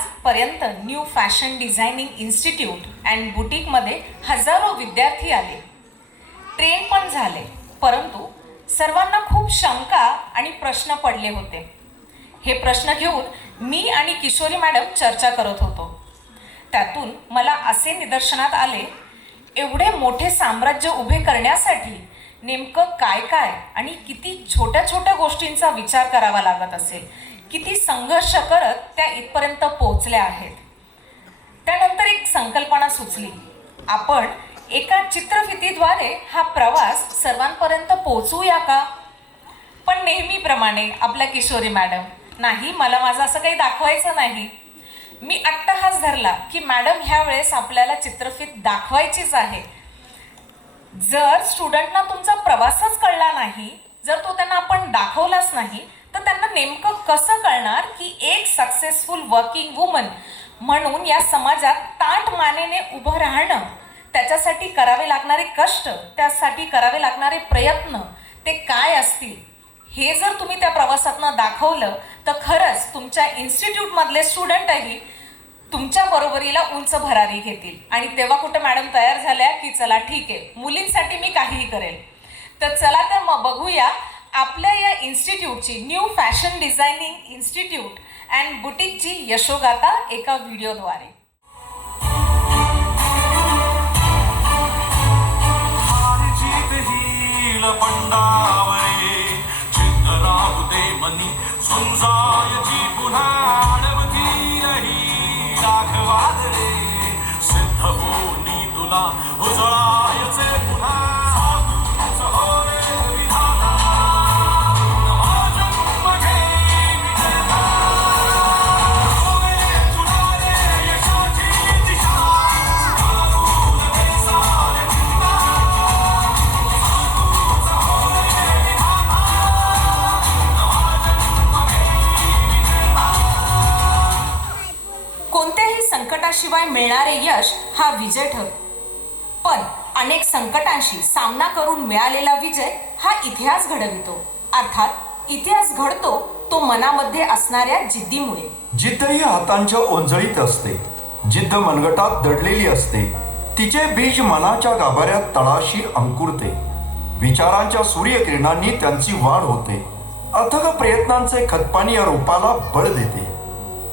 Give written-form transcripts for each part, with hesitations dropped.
आजपर्यंत new fashion designing institute and बुटीकमध्ये हजारो विद्यार्थी आले, ट्रेन पण झाले, परंतु सर्वांना खूप शंका आणि प्रश्न पडले होते. हे प्रश्न घेऊन मी आणि किशोरी मॅडम चर्चा करत होतो. त्यातून मला असे निदर्शनात आले, एवढे मोठे साम्राज्य उभे करण्यासाठी नेमकं काय काय आणि किती छोट्या छोट्या गोष्टींचा विचार करावा लागत असेल, किती संघर्ष करत त्या इथपर्यंत पोहोचल्या आहेत. त्यानंतर एक संकल्पना सुचली, आपण एका चित्रफितीद्वारे हा प्रवास सर्वांपर्यंत पोहोचूया का? पण नेहमीप्रमाणे आपल्या किशोरी मॅडम, नाही, मला माझं असं काही दाखवायचं नाही. मी अट्टहास धरला की मॅडम ह्या वेळेस आपल्याला चित्रफित दाखवायचीच आहे. जर स्टुडंटना तुमचा प्रवासच कळला नाही, जर तो त्यांना आपण दाखवलाच नाही, तर त्यांना नेमकं कसं कळणार की एक सक्सेसफुल वर्किंग वुमन म्हणून या समाजात ताठ मानेने उभं राहणं, त्याच्यासाठी करावे लागणारे कष्ट, त्यासाठी करावे लागणारे प्रयत्न ते काय असतील. हे जर तुम्ही त्या प्रवासातनं दाखवलं तर खरंच तुमच्या इन्स्टिट्यूटमधले स्टुडंटही तुमच्या बरोबरीला उंच भरारी घेतील. आणि तेव्हा कुठं मॅडम तयार झाल्या की चला ठीक आहे, मुलींसाठी मी काहीही करेल. तर चला तर मग बघूया आपल्या या इन्स्टिट्यूटची, new fashion designing institute and बुटीकची यशोगाथा एका व्हिडिओद्वारे. कोणत्याही संकटाशिवाय मिळणारे यश हा विजय ठरतो, पण अनेक संकटांशी सामना करून मिळालेला विजय हा इतिहास घडवितो. अर्थात इतिहास घडतो तो मनामध्ये असणाऱ्या जिद्दीमुळे. जिद्द ही हातांच्या ओंजळीत असते, जिद्द मनगटात दडलेली असते. तिचे बीज मनाच्या गाभाऱ्यात तळाशी अंकुरते, विचारांच्या सूर्यकिरणांनी त्यांची वाढ होते. अथक प्रयत्नांचे खतपाणी या रोपाला बळ देते.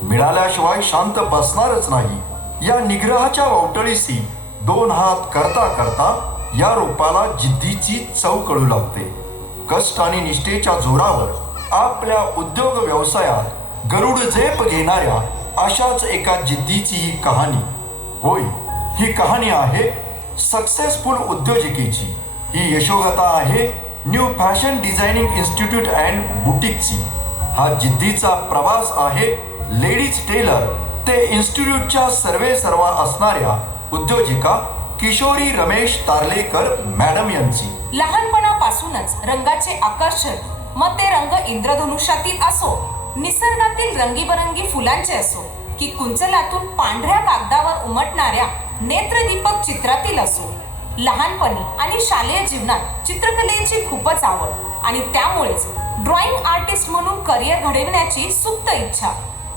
मिळाल्याशिवाय शांत बसणारच नाही या निग्रहाच्या वावटळीशी दोन हात करता करता या रोपाला जिद्दीची चव कळू लागते. कष्ट आणि निष्ठेच्या जोरावर आपल्या उद्योग व्यवसायात गरुड झेप घेणाऱ्या अशाच एका जिद्दीची ही कहाणी. होय, ही कहाणी आहे सक्सेसफुल उद्योजकीची. ही यशोगाथा आहे new fashion designing institute and बुटीकची. हा जिद्दीचा प्रवास आहे लेडीज टेलर ते इन्स्टिट्यूटच्या सर्वेसर्वा असणाऱ्या उद्योजिका किशोरी रमेश तारलेकर मॅडम यांची. लहानपणापासूनच रंगाचे आकर्षण, मग ते रंग इंद्रधनुष्यातील असो, निसर्गातील रंगीबरंगी फुलांचे असो, की कुंचलातून पांढऱ्या कागदावर उमटणाऱ्या नेत्रदीपक चित्रातील असो, लहानपणी आणि शालेय जीवनात चित्रकलेची खूपच आवड आणि त्यामुळेच ड्रॉइंग आर्टिस्ट म्हणून करिअर घडविण्याची सुप्त इच्छा.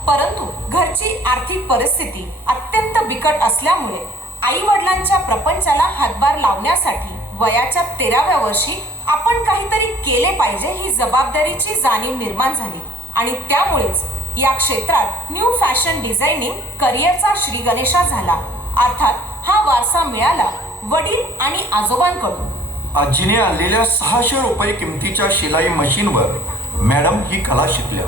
परंतु घरची आर्थिक परिस्थिती अत्यंत बिकट असल्यामुळे आई वडिलांच्या प्रपंचाला हातभार लावण्यासाठी वयाच्या 13व्या वर्षी आपण काहीतरी केले पाहिजे ही जबाबदारीची जाणीव निर्माण झाली आणि त्यामुळेच या क्षेत्रात न्यू फॅशन डिझायनिंग करिअरचा श्री गणेशा झाला. अर्थात हा वारसा मिळाला वडील आणि आजोबांकडून. आजीने आणलेल्या 600 रुपये किमतीच्या शिलाई मशीनवर मॅडम ही कला शिकल्या.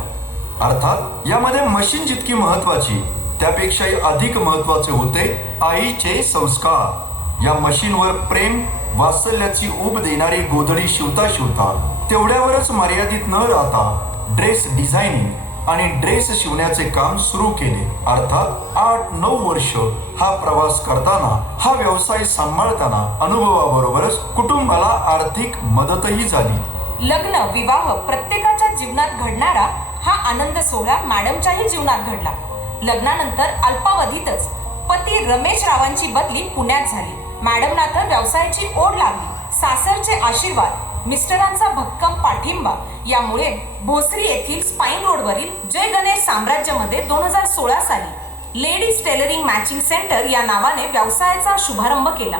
अर्थात यामध्ये मशीन जितकी महत्वाची त्यापेक्षाही अधिक महत्वाचे होते आईचे संस्कार. या मशीनवर प्रेम वात्सल्याची ऊब देणारी गोधडी शिवता शिवता तेवढ्यावरच मर्यादित न राहता ड्रेस डिझायनिंग आणि ड्रेस शिवण्याचे काम सुरू केले. अर्थात 8-9 वर्ष हा प्रवास करताना, हा व्यवसाय सांभाळताना अनुभवाबरोबरच कुटुंबाला आर्थिक मदतही झाली. लग्न विवाह प्रत्येकाच्या जीवनात घडणारा हा आनंद सोहळा मॅडमच्याही जीवनात घडला. लग्नानंतर अल्पावधीतच पती रमेश रावांची बदली पुण्यात झाली. मॅडमना तर व्यवसायाची ओढ लागली. सासरचे आशीर्वाद, मिस्टरांचा भक्कम पाठिंबा यामुळे भोसरी येथील स्पाईन रोडवरील जय गणेश साम्राज्यमध्ये 2016 साली लेडीज टेलरिंग मॅचिंग सेंटर या नावाने व्यवसायाचा शुभारंभ केला.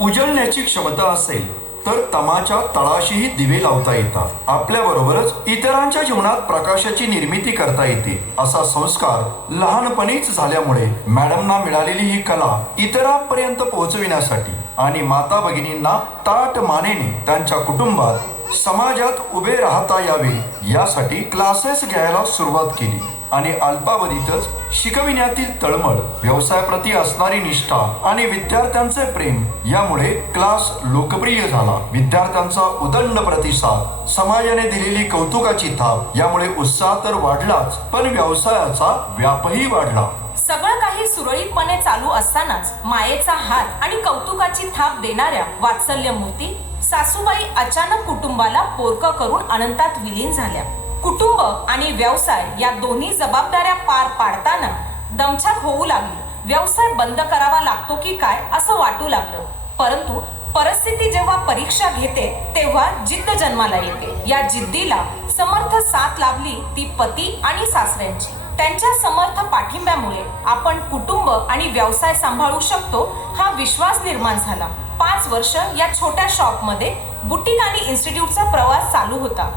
उजळण्याची क्षमता असेल तर तमाच्या तळाशीही दिवे लावता येतात. आपल्याबरोबरच इतरांच्या जीवनात प्रकाशाची निर्मिती करता येते असा संस्कार लहानपणीच झाल्यामुळे मॅडमना मिळालेली ही कला इतरांपर्यंत पोहोचविण्यासाठी आणि माता भगिनींना ताठ मानेने त्यांच्या कुटुंबात समाजात उभे राहता यावे यासाठी क्लासेस घ्यायला सुरुवात केली आणि अल्पावधीतच शिकविण्यातील तळमळ, व्यवसायाप्रती असणारी निष्ठा आणि विद्यार्थ्यांचे प्रेम यामुळे क्लास लोकप्रिय झाला. विद्यार्थ्यांचा उदंड प्रतिसाद, समाजाने दिलेली कौतुकाची थाप यामुळे उत्साह तर वाढलाच, पण व्यवसायाचा व्यापही वाढला. सगळं काही सुरळीतपणे चालू असतानाच मायेचा हात आणि कौतुकाची थाप देणाऱ्या वात्सल्यमूर्ती सासूबाई अचानक कुटुंबाला पोरकं करून अनंतात विलीन झाल्या. कुटुंब आणि व्यवसाय या दोन्ही जबाबदाऱ्या पार पाडताना दमछाक होऊ लागली. व्यवसाय बंद करावा लागतो की काय असं वाटू लागलं. परंतु परिस्थिती जेव्हा परीक्षा घेते तेव्हा जिद्द जन्माला येते. या जिद्दीला समर्थ साथ लाभली ती पती आणि सासऱ्यांची. त्यांच्या समर्थ पाठिंब्यामुळे आपण कुटुंब आणि व्यवसाय सांभाळू शकतो हा विश्वास निर्माण झाला. 5 वर्ष या छोट्या शॉपमध्ये बुटीक आणि इन्स्टिट्यूटचा प्रवास चालू होता.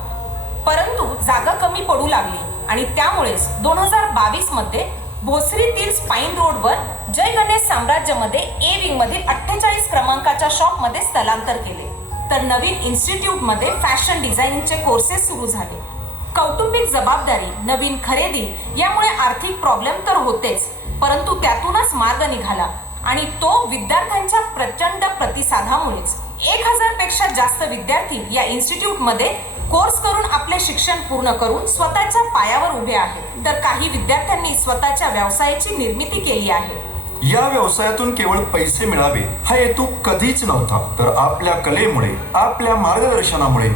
परंतु जागा कमी पडू लागली आणि त्यामुळेच 2022 मध्ये भोसरीतील स्पाईन रोडवर जय गणेश साम्राज्यमध्ये ए विंग मधील 48 क्रमांकाच्या शॉपमध्ये स्थलांतर केले. तर नवीन इन्स्टिट्यूटमध्ये फॅशन डिझायनिंगचे कोर्सेस सुरू झाले. कौटुंबिक जबाबदारी, नवीन खरेदी यामुळे आर्थिक प्रॉब्लेम तर होतेच, परंतु त्यातूनच मार्ग निघाला आणि तो विद्यार्थ्यांच्या प्रचंड प्रतिसादामुळेच. 1000 पेक्षा जास्त विद्यार्थी या इन्स्टिट्यूटमध्ये कोर्स करून आपले शिक्षण पूर्ण करून स्वतःच्या पायावर उभे आहेत. तर काही विद्यार्थ्यांनी स्वतःच्या व्यवसायाची निर्मिती केली आहे. या व्यवसायातून केवळ पैसे मिळावे हा हेतू कधीच नव्हता, तर आपल्या कलेमुळे, आपल्या मार्गदर्शनामुळे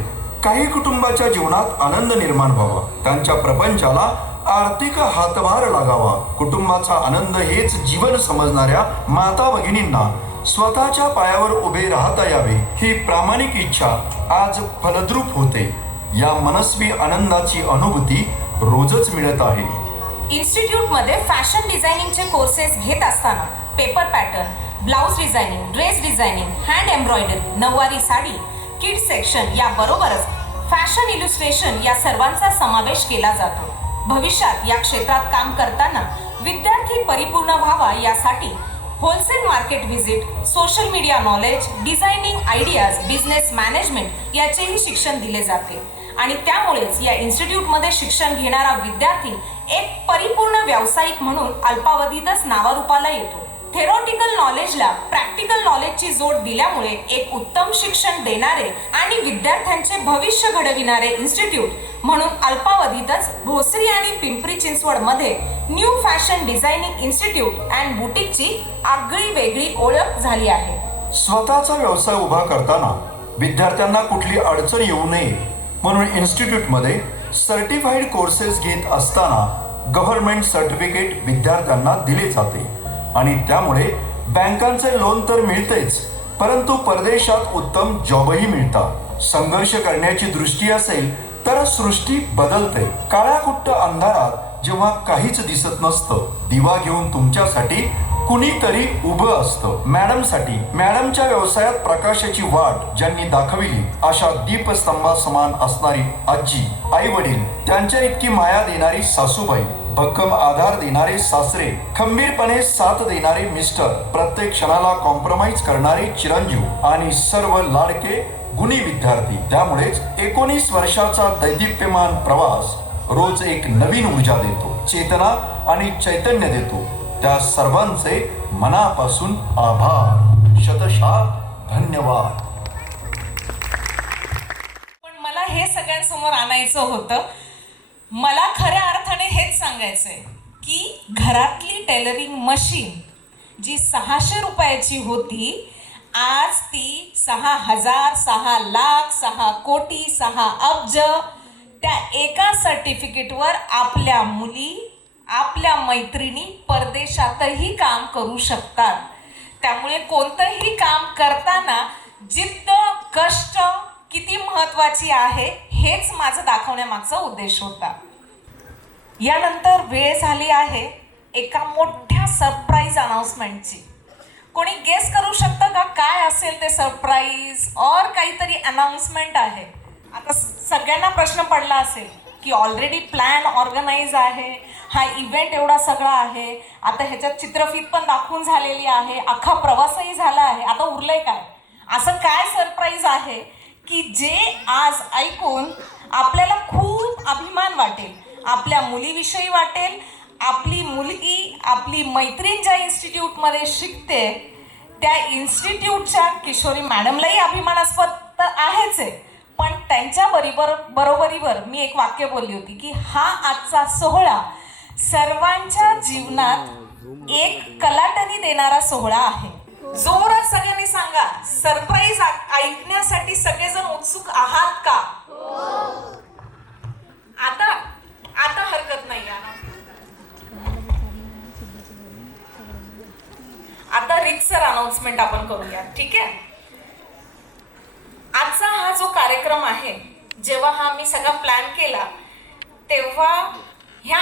काही कुटुंबाच्या जीवनात आनंद निर्माण व्हावा, त्यांच्या प्रपंचाला आर्थिक हातभार लागावा. कुटुंबाचा आनंद हेच जीवन समजणाऱ्या माता भगिनींना स्वतःच्या पायावर उभे राहता यावे ही प्रामाणिक इच्छा आज फलद्रूप होते. या मनस्वी आनंदाची अनुभूती रोजच मिळत आहे. इन्स्टिट्यूटमध्ये फॅशन डिझायनिंगचे कोर्सेस घेत असताना paper pattern, blouse designing, dress designing, hand embroidery, नऊवारी साडी, किड्स सेक्शन याबरोबरच फॅशन इलुस्ट्रेशन या सर्वांचा समावेश केला जातो. भविष्यात या क्षेत्रात काम करताना विद्यार्थी परिपूर्ण व्हावा यासाठी wholesale market visit, social media knowledge, designing ideas, business management याचेही शिक्षण दिले जाते आणि त्यामुळेच या इन्स्टिट्यूटमध्ये शिक्षण घेणारा विद्यार्थी एक परिपूर्ण व्यावसायिक म्हणून अल्पावधीतच नावारूपाला येतो. थेरॉटिकल नॉलेजला प्रॅक्टिकल नॉलेजची जोड दिल्यामुळे एक उत्तम शिक्षण देणारे आणि विद्यार्थ्यांचे भविष्य घडविणारे इन्स्टिट्यूट म्हणून अल्पावधीतच भोसरी आणि पिंपरी चिंचवडमध्ये new fashion designing institute and बुटीकची आगळी वेगळी ओळख झाली आहे. स्वतःचा व्यवसाय उभा करताना विद्यार्थ्यांना कुठली अडचण येऊ नये म्हणून इन्स्टिट्यूटमध्ये सर्टिफाईड कोर्सेस घेत असताना गव्हर्नमेंट सर्टिफिकेट विद्यार्थ्यांना दिले जाते आणि त्यामुळे बँकांचे लोन तर मिळतेच, परंतु परदेशात उत्तम जॉबही मिळतात. संघर्ष करण्याची दृष्टी असेल तर सृष्टी बदलते. काळ्याकुट्ट अंधारात जेव्हा काहीच दिसत नसतं, दिवा घेऊन तुमच्यासाठी कुणीतरी उभं असतं. मॅडमसाठी, मॅडमच्या व्यवसायात प्रकाशाची वाट ज्यांनी दाखविली अशा दीपस्तंभा समान असणारी आजी, आई वडील, त्यांच्या इतकी माया देणारी सासूबाई, भक्कम आधार देणारे सासरे, खंबीरपणे साथ देणारे मिस्टर, प्रत्येक क्षणाला कॉम्प्रोमाइज करणारे चिरंजीव आणि सर्व लाडके गुणी विद्यार्थी. त्यामुळेच 19 वर्षाचा दैदिप्यमान प्रवास रोज एक नवीन ऊर्जा देतो, चेतना आणि चैतन्य देतो. त्या सर्वांचे मनापासून आभार, शतशः धन्यवाद. पण मला हे सगळ्यांसमोर आणायचं होतं. मला खऱ्या अर्थाने हेच सांगायचंय की घरातली टेलरिंग मशीन जी 600 रुपयाची होती, आज ती 6,000, 6 लाख, 6 कोटी, 6 अब्ज त्या एका सर्टिफिकेटवर आपल्या मुली, आपल्या मैत्रिणी परदेशातही काम करू शकतात. त्यामुळे कोणतंही काम करताना जिद्द, कष्ट किती महत्त्वाची आहे हेच माझं दाखवण्यामागचा उद्देश होता. यानंतर वेळ झाली आहे एका मोठ्या ह्या सरप्राईज अनाउन्समेंटची. कोणी गेस करू शकतं का काय असेल ते सरप्राईज और काहीतरी अनाउन्समेंट आहे? आता सगळ्यांना प्रश्न पडला असेल की ऑलरेडी प्लॅन ऑर्गनाईज आहे, हा इव्हेंट एवढा सगळा आहे, आता ह्याच्यात चित्रफित पण दाखवून झालेली आहे, अख्खा प्रवासही झाला आहे, आता उरलंय काय? असं काय सरप्राईज आहे की जे आज ऐकून आपल्याला खूप अभिमान वाटेल, आपल्या मुलीविषयी वाटेल, आपली मुलगी आपली मैत्रीण ज्या इन्स्टिट्यूटमध्ये शिकते त्या इन्स्टिट्यूटच्या किशोरी मॅडमलाही अभिमानास्पद तर आहेच आहे, पण त्यांच्या बरोबरीवर मी एक वाक्य बोलली होती की हा आजचा सोहळा सर्वांच्या जीवनात एक कलाटणी देणारा सोहळा आहे. जोरात सगळ्यांनी सांगा, सरप्राईज ऐकण्यासाठी सगळेजण उत्सुक आहात का? आता आता हरकत नाही. आता रितसर अनाउन्समेंट आपण करूया, ठीक आहे? आजचा हा जो कार्यक्रम आहे, जेव्हा हा मी सगळा प्लॅन केला तेव्हा ही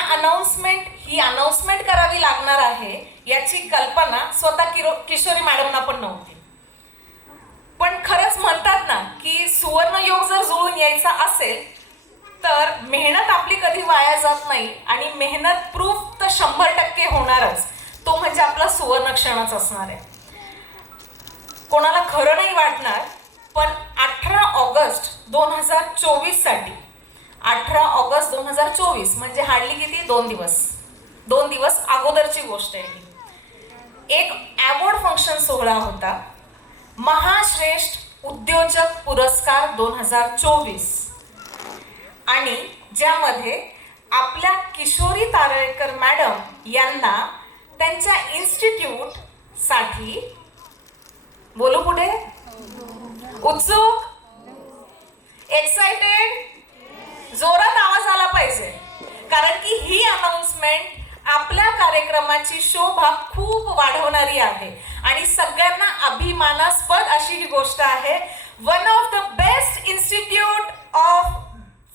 अनाउन्समेंट करावी लागणार आहे याची कल्पना स्वतः किशोरी मॅडमना पण नव्हती. पण खरंच म्हणतात ना की सुवर्णयोग जर जुळून यायचा असेल तर मेहनत आपली कधी वाया जात नाही आणि मेहनत प्रूफ तर 100% होणारच. तो म्हणजे आपला सुवर्ण क्षणच असणार आहे. कोणाला खरं नाही वाटणार, पण 18 ऑगस्ट 2024 साठी 18 ऑगस्ट 2024 म्हणजे हार्डली किती 2 दिवस अगोदरची गोष्ट आहे ही. एक अवॉर्ड फंक्शन सोहळा होता, महाश्रेष्ठ उद्योजक पुरस्कार 2024, आणि ज्यामध्ये आपल्या किशोरी तारळेकर मॅडम यांना त्यांच्या इन्स्टिट्यूट साठी, बोलू पुढे, उत्सुक, एक्साइटेड, जोरात आवाज आला पाहिजे, कारण की ही अनाउन्समेंट आपल्या कार्यक्रमाची शोभा खूप वाढवणारी आहे आणि सगळ्यांना अभिमानास्पद अशी ही गोष्ट आहे. One of the best institute of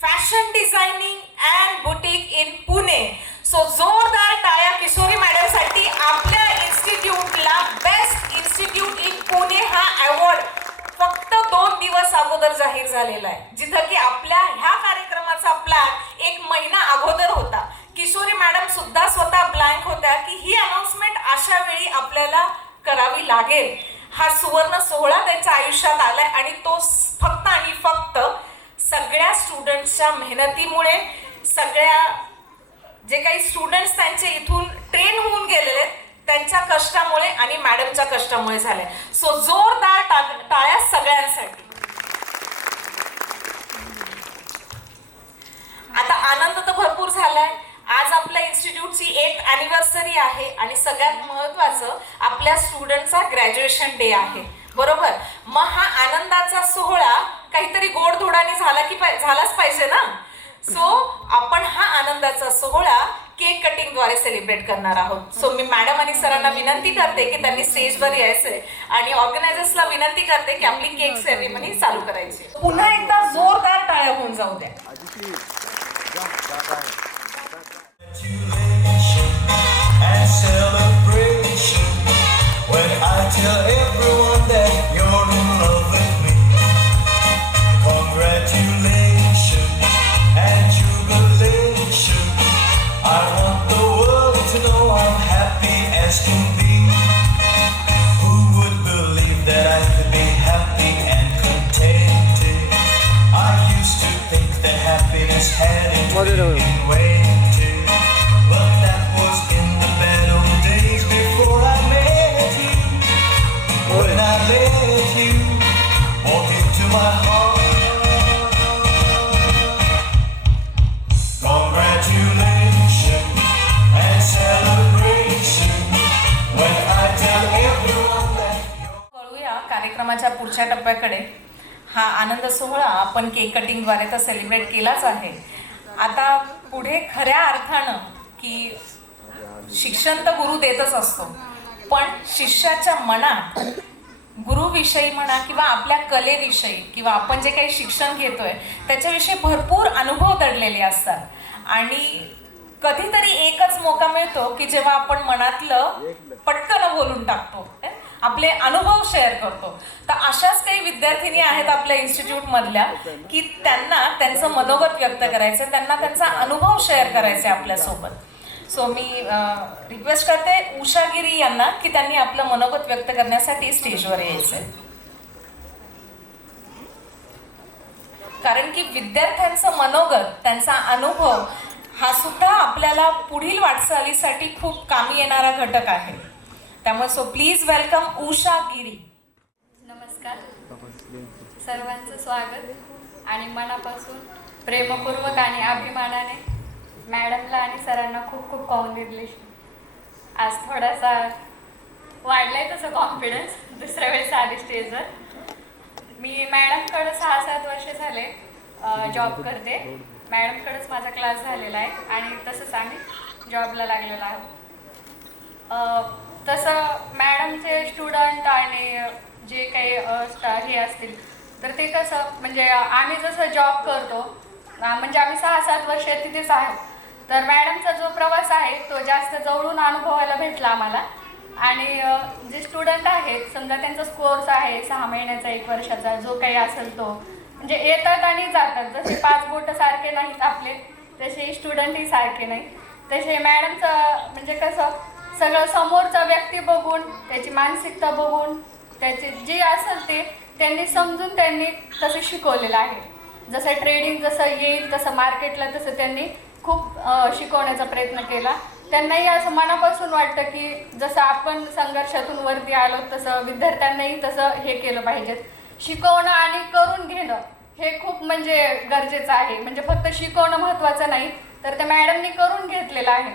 fashion designing and boutique in Pune. So जोरदार टाळ्या किशोरी मॅडम साठी. आपल्या इन्स्टिट्यूटला बेस्ट इन्स्टिट्यूट इन पुणे हा अवॉर्ड फक्त 2 दिवस अगोदर जाहीर झालेला आहे, जिथं की आपल्या ह्या कार्यक्रमाचा प्लॅन 1 महिना अगोदर होता. किशोरी मॅडम सुद्धा स्वतः ब्लँक होत्या की ही अनाउन्समेंट अशा वेळी आपल्याला करावी लागेल. हा सुवर्ण सोहळा त्यांच्या आयुष्यात आलाय आणि तो फक्त आणि फक्त सगळ्या स्टुडंट्सच्या मेहनतीमुळे, सगळ्या जे काही स्टुडंट्स त्यांचे इथून ट्रेन होऊन गेलेले त्यांच्या कष्टामुळे आणि मॅडमच्या कष्टामुळे झाले. सो जोरदार टाळ्या सगळ्यांसाठी. आता आनंद तर भरपूर झालाय. आज आपल्या इन्स्टिट्यूटची 8th अॅनिव्हर्सरी आहे आणि सगळ्यात महत्त्वाचं आपल्या स्टुडंटचा ग्रॅज्युएशन डे आहे, बरोबर? मग हा आनंदाचा सोहळा काहीतरी गोडधोडाने झालाच पाहिजे ना. सो आपण हा आनंदाचा सोहळा केक कटिंगद्वारे सेलिब्रेट करणार आहोत. सो मी मॅडम आणि सरांना विनंती करते की त्यांनी स्टेजवर यायचे आणि ऑर्गनायझर्सला विनंती करते की आपली केक सेरेमनी चालू करायची. पुन्हा एकदा जोरदार टाळ्या होऊन जाऊ द्या. And celebration when I tell everyone that you're in love with me. Congratulations and jubilation. I want the world to know I'm happy as can be. Who would believe that I could be happy and contented? I used to think that happiness had its in waiting, but that was in the bad old days before I met you. When I let you walk into my heart. Congratulations and celebration when I tell everyone that you're. वळूया कार्यक्रमाच्या पुढच्या टप्प्याकडे. हा आनंद सोहळा आपण cake कटिंगद्वारे तर celebrate केलाच आहे. आता पुढे खऱ्या अर्थानं की शिक्षण तर गुरु देतच असतो, पण शिष्याच्या मनात गुरुविषयी म्हणा किंवा आपल्या कलेविषयी किंवा आपण जे काही शिक्षण घेतोय त्याच्याविषयी भरपूर अनुभव दडलेले असतात आणि कधीतरी एकच मौका मिळतो की जेव्हा आपण मनातलं पटकन बोलून टाकतो, आपले अनुभव शेअर करतो. तर अशाच काही विद्यार्थिनी आहेत आपल्या इन्स्टिट्यूट मधल्या की त्यांना त्यांचं मनोगत व्यक्त करायचं, त्यांना त्यांचा अनुभव शेअर करायचा आपल्यासोबत. सो मी रिक्वेस्ट करते उषा गिरी यांना की त्यांनी आपलं मनोगत व्यक्त करण्यासाठी स्टेजवर यायचंय. कारण की विद्यार्थ्यांचं मनोगत, त्यांचा अनुभव हा सुद्धा आपल्याला पुढील वाटचालीसाठी खूप कामी येणारा घटक आहे. त्यामुळे सो प्लीज वेलकम उषा गिरी. नमस्कार, सर्वांचं स्वागत आणि मनापासून प्रेमपूर्वक आणि अभिमानाने मॅडमला आणि सरांना खूप खूप कॉंग्रॅच्युलेशन. आज थोडासा वाढलाय तसं कॉन्फिडन्स, दुसऱ्या वेळेस आली स्टेजवर. मी मॅडमकडं 6-7 वर्ष झाले जॉब करते. मॅडमकडेच माझा क्लास झालेला आहे आणि तसंच आम्ही जॉबला लागलेलो आहोत. तसं मॅडमचे स्टुडंट आणि जे काही हे असतील तर ते कसं म्हणजे आम्ही जसं जॉब करतो म्हणजे आम्ही 6-7 वर्ष तिथेच आहोत, तर मॅडमचा जो प्रवास आहे तो जास्त जवळून अनुभवायला भेटला आम्हाला. आणि जे स्टुडंट आहेत समजा त्यांचा कोर्स आहे 6 महिन्याचा 1 वर्षाचा जो काही असेल तो म्हणजे येतात आणि जातात. जसे 5 बोटं सारखे नाहीत आपले, तसे स्टुडंटही सारखे नाही. तसे मॅडमचं म्हणजे कसं सगळं समोरचा व्यक्ती बघून, त्याची मानसिकता बघून, त्याचे जे असेल ते त्यांनी समजून त्यांनी तसं शिकवलेलं आहे. जसं ट्रेडिंग जसं येईल तसं मार्केटला तसं त्यांनी खूप शिकवण्याचा प्रयत्न केला. त्यांनाही असं मनापासून वाटतं की जसं आपण संघर्षातून वरती आलो तसं विद्यार्थ्यांनाही तसं हे केलं पाहिजे. शिकवणं आणि करून घेणं हे खूप म्हणजे गरजेचं आहे. म्हणजे फक्त शिकवणं महत्त्वाचं नाही तर त्या मॅडमनी करून घेतलेलं आहे.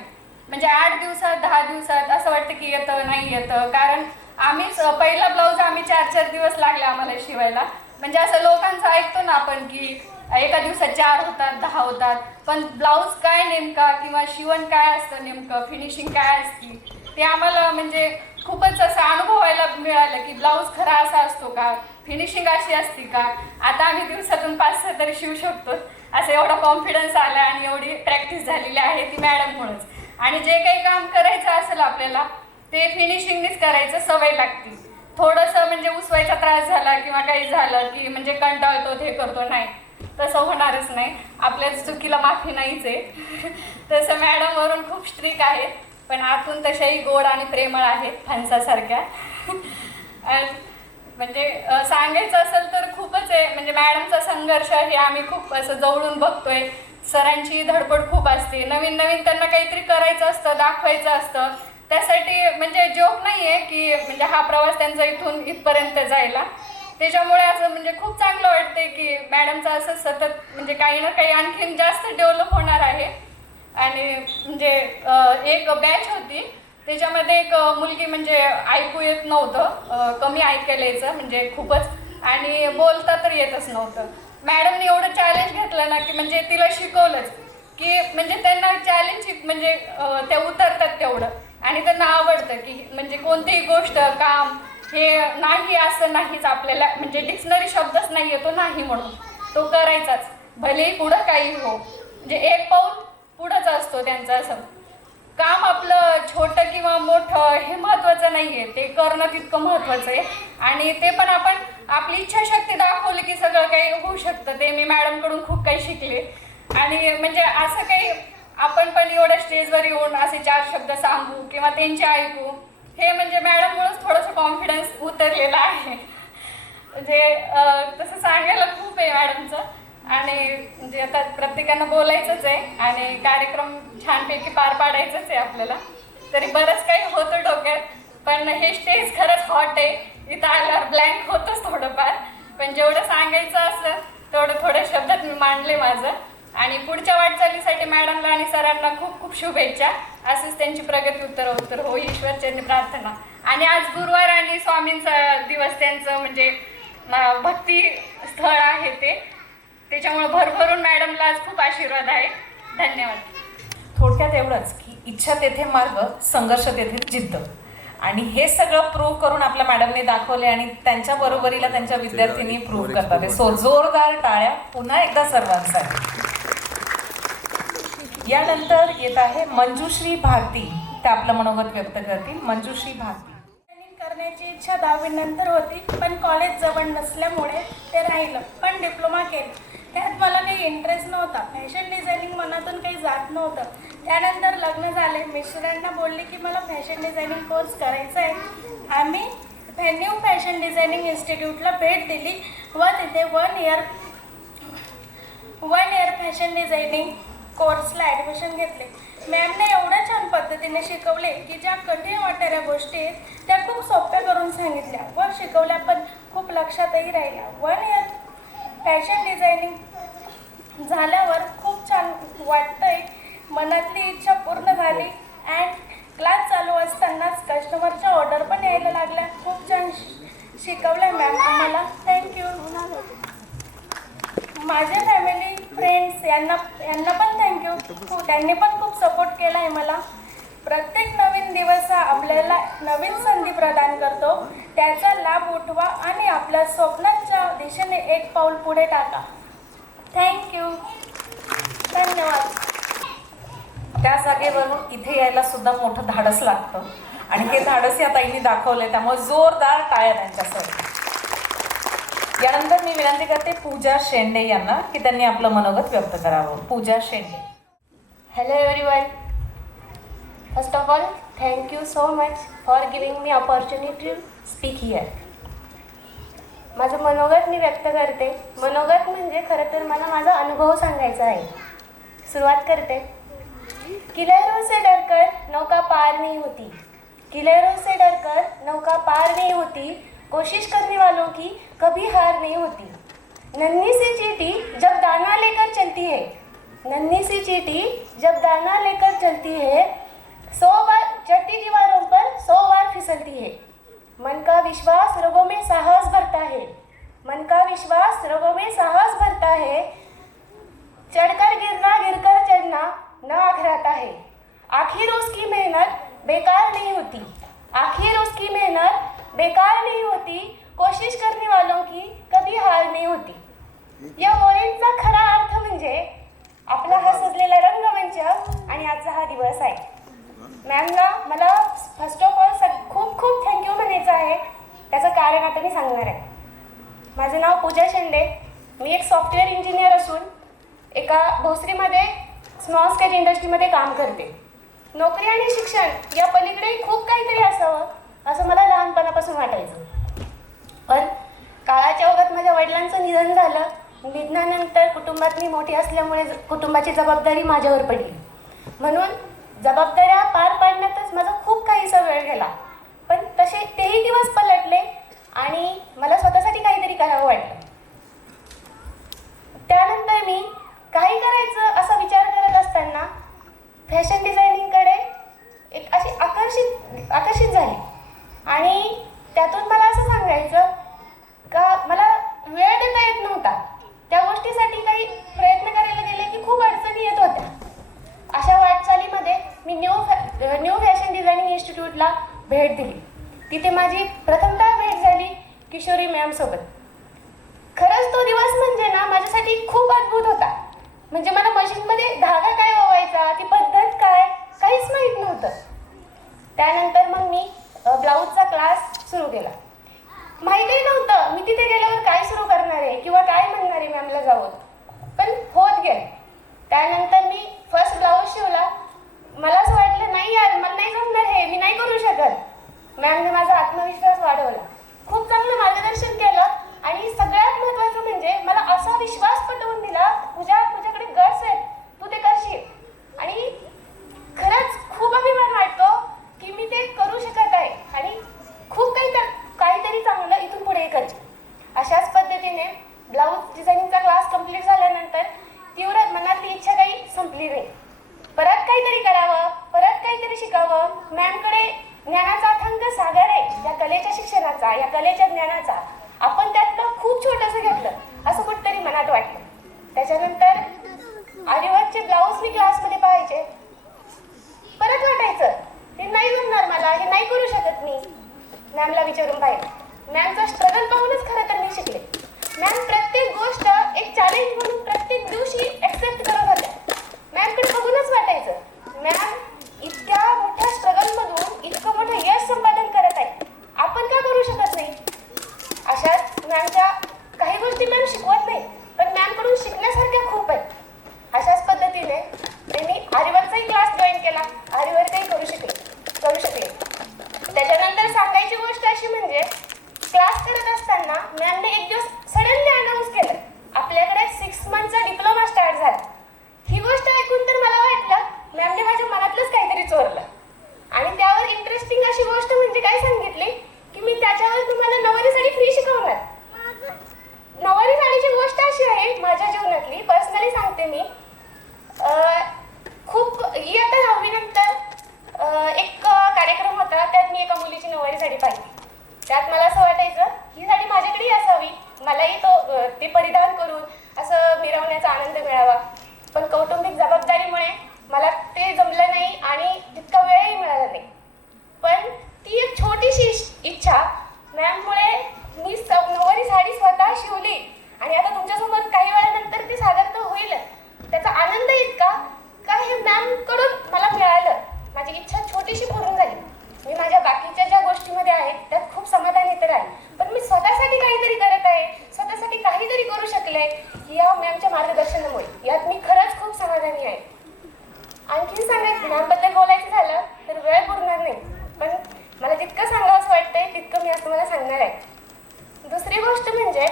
म्हणजे 8 दिवसात 10 दिवसात असं वाटतं की येतं नाही येतं. कारण आम्हीच पहिला ब्लाऊज आम्ही 4-4 दिवस लागले आम्हाला शिवायला. म्हणजे असं लोकांचं ऐकतो ना आपण की एका दिवसात 4 होतात 10 होतात, पण ब्लाऊज काय नेमका किंवा शिवण काय असतं नेमकं, फिनिशिंग काय असते ते आम्हाला म्हणजे खूपच असं अनुभवायला मिळालं की ब्लाऊज खरा असा असतो का, फिनिशिंग अशी असते का. आता आम्ही दिवसातून 5-6 तरी शिवू शकतो, असं एवढा कॉन्फिडन्स आला आणि एवढी प्रॅक्टिस झालेली आहे ती मॅडममुळेच. आणि जे काही काम करायचं असेल आपल्याला ते फिनिशिंगनीच करायचं सवय लागते. थोडंसं म्हणजे उसवायचा त्रास झाला किंवा काही झालं की म्हणजे कंटाळतो हे करतो, नाही तसं होणारच नाही. आपल्या चुकीला माफी नाहीच आहे. तसं मॅडमवरून खूप स्ट्रिक आहेत पण आतून तशाही गोड आणि प्रेमळ आहेत फणसासारख्या. म्हणजे सांगायचं असेल तर खूपच आहे. म्हणजे मॅडमचा संघर्ष हे आम्ही खूप असं जवळून बघतोय. सरांची धडपड खूप असते, नवीन नवीन त्यांना काहीतरी करायचं असतं, दाखवायचं असतं. त्यासाठी म्हणजे जोक नाही आहे की म्हणजे हा प्रवास त्यांचा इथून इथपर्यंत जायला. त्याच्यामुळे असं म्हणजे खूप चांगलं वाटते की मॅडमचं असं सतत म्हणजे काही ना काही आणखीन जास्त डेव्हलप होणार आहे. आणि म्हणजे एक बॅच होती त्याच्यामध्ये एक मुलगी म्हणजे ऐकू येत नव्हतं, कमी ऐकायला यायचं म्हणजे खूपच, आणि बोलता तर येतच नव्हतं. मॅडमने एवढं चॅलेंज घेतलं ना की म्हणजे तिला शिकवलंच की म्हणजे त्यांना चॅलेंज म्हणजे ते उतरतात तेवढं आणि त्यांना आवडतं की म्हणजे कोणतीही गोष्ट काम हे नाही असं नाहीच. आपल्याला म्हणजे डिक्शनरी शब्दच नाही येतो नाही म्हणून तो करायचाच, भलेही पुढं काही हो. म्हणजे एक पाऊल पुढंच असतो त्यांचं. असं काम आपलं छोटं किंवा मोठं हे महत्त्वाचं नाही आहे, ते करणं तितकं महत्त्वाचं आहे. आणि ते पण आपण आपली इच्छाशक्ती दाखवली की सगळं काही होऊ शकतं. ते मी मॅडमकडून खूप काही शिकले. आणि म्हणजे असं काही आपण पण एवढ्या स्टेजवर येऊन असे 4 शब्द सांगू किंवा त्यांचे ऐकू हे म्हणजे मॅडममुळेच थोडंसं कॉन्फिडन्स उतरलेला आहे. म्हणजे तसं सांगायला खूप आहे मॅडमचं. आणि म्हणजे आता प्रत्येकानं बोलायचंच आहे आणि कार्यक्रम छानपैकी पार पाडायचंच आहे आपल्याला. तरी बरंच काही होतं डोक्यात, पण हे स्टेज खरंच हॉट आहे. इथं आल्यावर ब्लँक होतंच थोडंफार, पण जेवढं सांगायचं असलं तेवढं थोड्या शब्दात मी मांडले माझं. आणि पुढच्या वाटचालीसाठी मॅडमला आणि सरांना खूप खूप शुभेच्छा. असंच त्यांची प्रगती उत्तर हो ईश्वरचरणी प्रार्थना. आणि आज गुरुवार आणि स्वामींचा दिवस, त्यांचं म्हणजे भक्ती स्थळ आहे ते, त्याच्यामुळे भरभरून मॅडमला आज खूप आशीर्वाद आहे. धन्यवाद. थोडक्यात एवढंच की इच्छा तेथे मार्ग, संघर्ष तेथे जिद्द. आणि हे सगळं प्रूव्ह करून आपल्या मॅडमने दाखवले आणि त्यांच्या बरोबरीला त्यांच्या विद्यार्थ्यांनी प्रूव्ह करतात. सो जोरदार टाळ्या पुन्हा एकदा सर्वांसाठी. यानंतर येत आहे मंजुश्री भारती. त्या आपलं मनोगत व्यक्त करतील. मंजुश्री भारती. डिझायनिंग करण्याची इच्छा 10वी नंतर होती, पण कॉलेज जवळ नसल्यामुळे ते राहिलं. पण डिप्लोमा केलं. त्यात मला काही इंटरेस्ट नव्हता. फॅशन डिझायनिंग मनातून काही जात नव्हतं. त्यानंतर लग्न झाले. मिस्टरांना बोलले की मला फॅशन डिझायनिंग कोर्स करायचा आहे. आम्ही न्यू फॅशन डिझायनिंग इन्स्टिट्यूटला भेट दिली व तिथे वन इयर फॅशन डिझायनिंग कोर्सला ॲडमिशन घेतले. मॅमने एवढ्या छान पद्धतीने शिकवले की ज्या कठीण वाटणाऱ्या गोष्टी आहेत त्या खूप सोप्या करून सांगितल्या व शिकवल्या पण खूप लक्षातही राहिल्या. 1 इयर फॅशन डिझायनिंग झाल्यावर खूप छान वाटतंय. मनातली इच्छा पूर्ण झाली अँड क्लास चालू असतानाच कस्टमरच्या ऑर्डर पण यायला लागल्या. खूप छान शिकवल्या मॅम आम्हाला. थँक्यू. माझे फॅमिली फ्रेंड्स यांना पण थँक्यू. त्यांनी पण खूप सपोर्ट केला आहे मला. प्रत्येक नवीन दिवस हा आपल्याला नवीन संधी प्रदान करतो. त्याचा लाभ उठवा आणि आपल्या स्वप्नांच्या दिशेने एक पाऊल पुढे टाका. थँक्यू. धन्यवाद. त्या जागेवरून इथे यायला सुद्धा मोठं धाडस लागतं आणि हे धाडस या ताईंनी दाखवले, त्यामुळे जोरदार टाळ्या त्यांच्यासाठी. यानंतर मी विनंती करते पूजा शेंडे यांना की त्यांनी आपलं मनोगत व्यक्त करावं. पूजा शेंडे. Hello everyone. First of all, thank you so much for giving me opportunity to speak here. माझं मनोगत मी व्यक्त करते. मनोगत म्हणजे खरं तर मला माझा अनुभव सांगायचा आहे. सुरुवात करते. किलेरों से डरकर नौका पार नहीं होती, किलेरों से डरकर नौका पार नहीं होती, कोशिश करने वालों की कभी हार नहीं होती. नन्ही सी चींटी जब दाना लेकर चलती है, नन्ही सी चींटी जब दाना लेकर चलती है, 100 बार चढ़ती दीवारों पर 100 बार फिसलती है. मन का विश्वास रगों में साहस भरता है, मन का विश्वास रगों में साहस भरता है. चढ़कर गिरना गिरकर चढ़ना न आखराता है. आखिर उसकी मेहनत बेकार नहीं होती, आखिर उसकी मेहनत बेकार नहीं होती, कोशिश करने वालों की कधी हार नाही होती. या ओळींचा खरा अर्थ म्हणजे आपला हा सजलेला रंगमंच आणि आजचा हा दिवस आहे. मॅमला मला फर्स्ट ऑफ ऑल खूप खूप थँक्यू म्हणायचं आहे. त्याचं कारण आता मी सांगणार आहे. माझं नाव पूजा शेंडे. मी एक सॉफ्टवेअर इंजिनियर असून एका भोसरीमध्ये स्मॉल स्केल इंडस्ट्रीमध्ये काम करते. नोकरी आणि शिक्षण या पलीकडे खूप काहीतरी असावं असं मला लहानपणापासून वाटायचं. पण काळाच्या ओघात माझ्या वडिलांचं निधन झालं. निधनानंतर कुटुंबात मी मोठी असल्यामुळे कुटुंबाची जबाबदारी माझ्यावर पडली. म्हणून जबाबदाऱ्या पार पाडण्यातच माझा खूप काहीसा वेळ गेला. पण तसे तेही दिवस पलटले आणि मला स्वतःसाठी काहीतरी करावं वाटलं. त्यानंतर मी काही करायचं असा विचार करत असताना फॅशन डिझायनिंगकडे एक अशी आकर्षित झाली आणि त्यातून मला असं सांगायचं का मला वेळ देता येत नव्हता. त्या गोष्टीसाठी काही प्रयत्न करायला गेले की खूप अडचणी येत होत्या. अशा वाटचालीमध्ये मी न्यू फॅशन डिझायनिंग इन्स्टिट्यूटला भेट दिली. तिथे माझी प्रथमतः भेट झाली किशोरी मॅमसोबत. खरंच तो दिवस म्हणजे ना माझ्यासाठी खूप अद्भुत होता. म्हणजे मला मशीनमध्ये धागा काय ओवायचा, ती पद्धत काय, काहीच माहीत नव्हतं. त्यानंतर मग मी ब्लाऊजचा क्लास सुरू केला. माहितीही नव्हतं मी तिथे गेल्यावर काय सुरू करणार आहे किंवा काय म्हणणार आहे मॅमला जाऊन, पण होत गेलं. त्यानंतर मी फर्स्ट ब्लाऊज शिवला. मला असं वाटलं नाही यार मला नाही जमणार, हे मी नाही करू शकत. मॅमने माझा आत्मविश्वास वाढवला, खूप चांगलं मार्गदर्शन केलं आणि सगळ्यात महत्त्वाचं म्हणजे मला असा विश्वास पटवून दिला तुझ्याकडे गट्स आहेत, तू ते करशील. आणि खरंच खूप अभिमान वाटतो की मी ते करू शकत आहे आणि खूप काहीतरी चांगलं इथून पुढेही करेन. अशाच पद्धतीने ब्लाऊज डिझायनिंगचा क्लास कंप्लीट झाल्यानंतर तीव्र मनातली इच्छा काही संपली नाही. परत काहीतरी करावं, परत काहीतरी शिकावं. मॅमकडे ज्ञानाचा अथांग सागर आहे, या कलेच्या शिक्षणाचा, या कलेच्या ज्ञानाचा. आपण त्यातलं खूप छोटंसं घेतलं असं कुठंतरी मनात वाटलं. त्याच्यानंतर आदिवासचे ब्लाऊज मी क्लासमध्ये पाहायचे. परत वाटायचं हे नाही जमणार मला, हे नाही करू शकत मी. मॅमला विचारून पाहिलं. मॅमचा स्ट्रगल पाहूनच खरं तर मी शिकले. मॅम प्रत्येक गोष्ट एक चॅलेंज म्हणून प्रत्येक दिवशी ॲक्सेप्ट करत होत्या. मॅमकडे बघूनच वाटलं सांगते मी. खूप इयत्ता 10वी नंतर एक कार्यक्रम होता, त्यात मी एका मुलीची नऊवारी साडी पाहिली. त्यात मला असं वाटायचं ही साडी माझ्याकडेही असावी, मलाही ते परिधान करून असं मिरवण्याचा आनंद मिळावा. पण कौटुंबिक जबाबदारीमुळे मला ते जमलं नाही आणि तितका वेळही मिळाला नाही. पण ती एक छोटीशी इच्छा मॅममुळे मी नऊवारी साडी स्वतः शिवली आणि आता तुमच्यासमोर काही वेळानंतर ती सादर तर होईल. त्याचा आनंद इतका का हे मॅमकडून मला मिळालं, माझी इच्छा छोटीशी पूर्ण झाली. मी माझ्या बाकीच्या ज्या गोष्टीमध्ये आहेत त्यात खूप समाधानी तर आहे, पण मी स्वतःसाठी काहीतरी करत आहे, स्वतःसाठी काहीतरी करू शकले या मॅमच्या मार्गदर्शनामुळे. यात मी खरंच खूप समाधानी आहे. आणखी सांगायचं मॅमबद्दल बोलायचं झालं तर वेळ पुरणार नाही, पण मला जितकं सांगावं असं वाटतंय तितकं मी आज तुम्हाला सांगणार आहे. दुसरी गोष्ट म्हणजे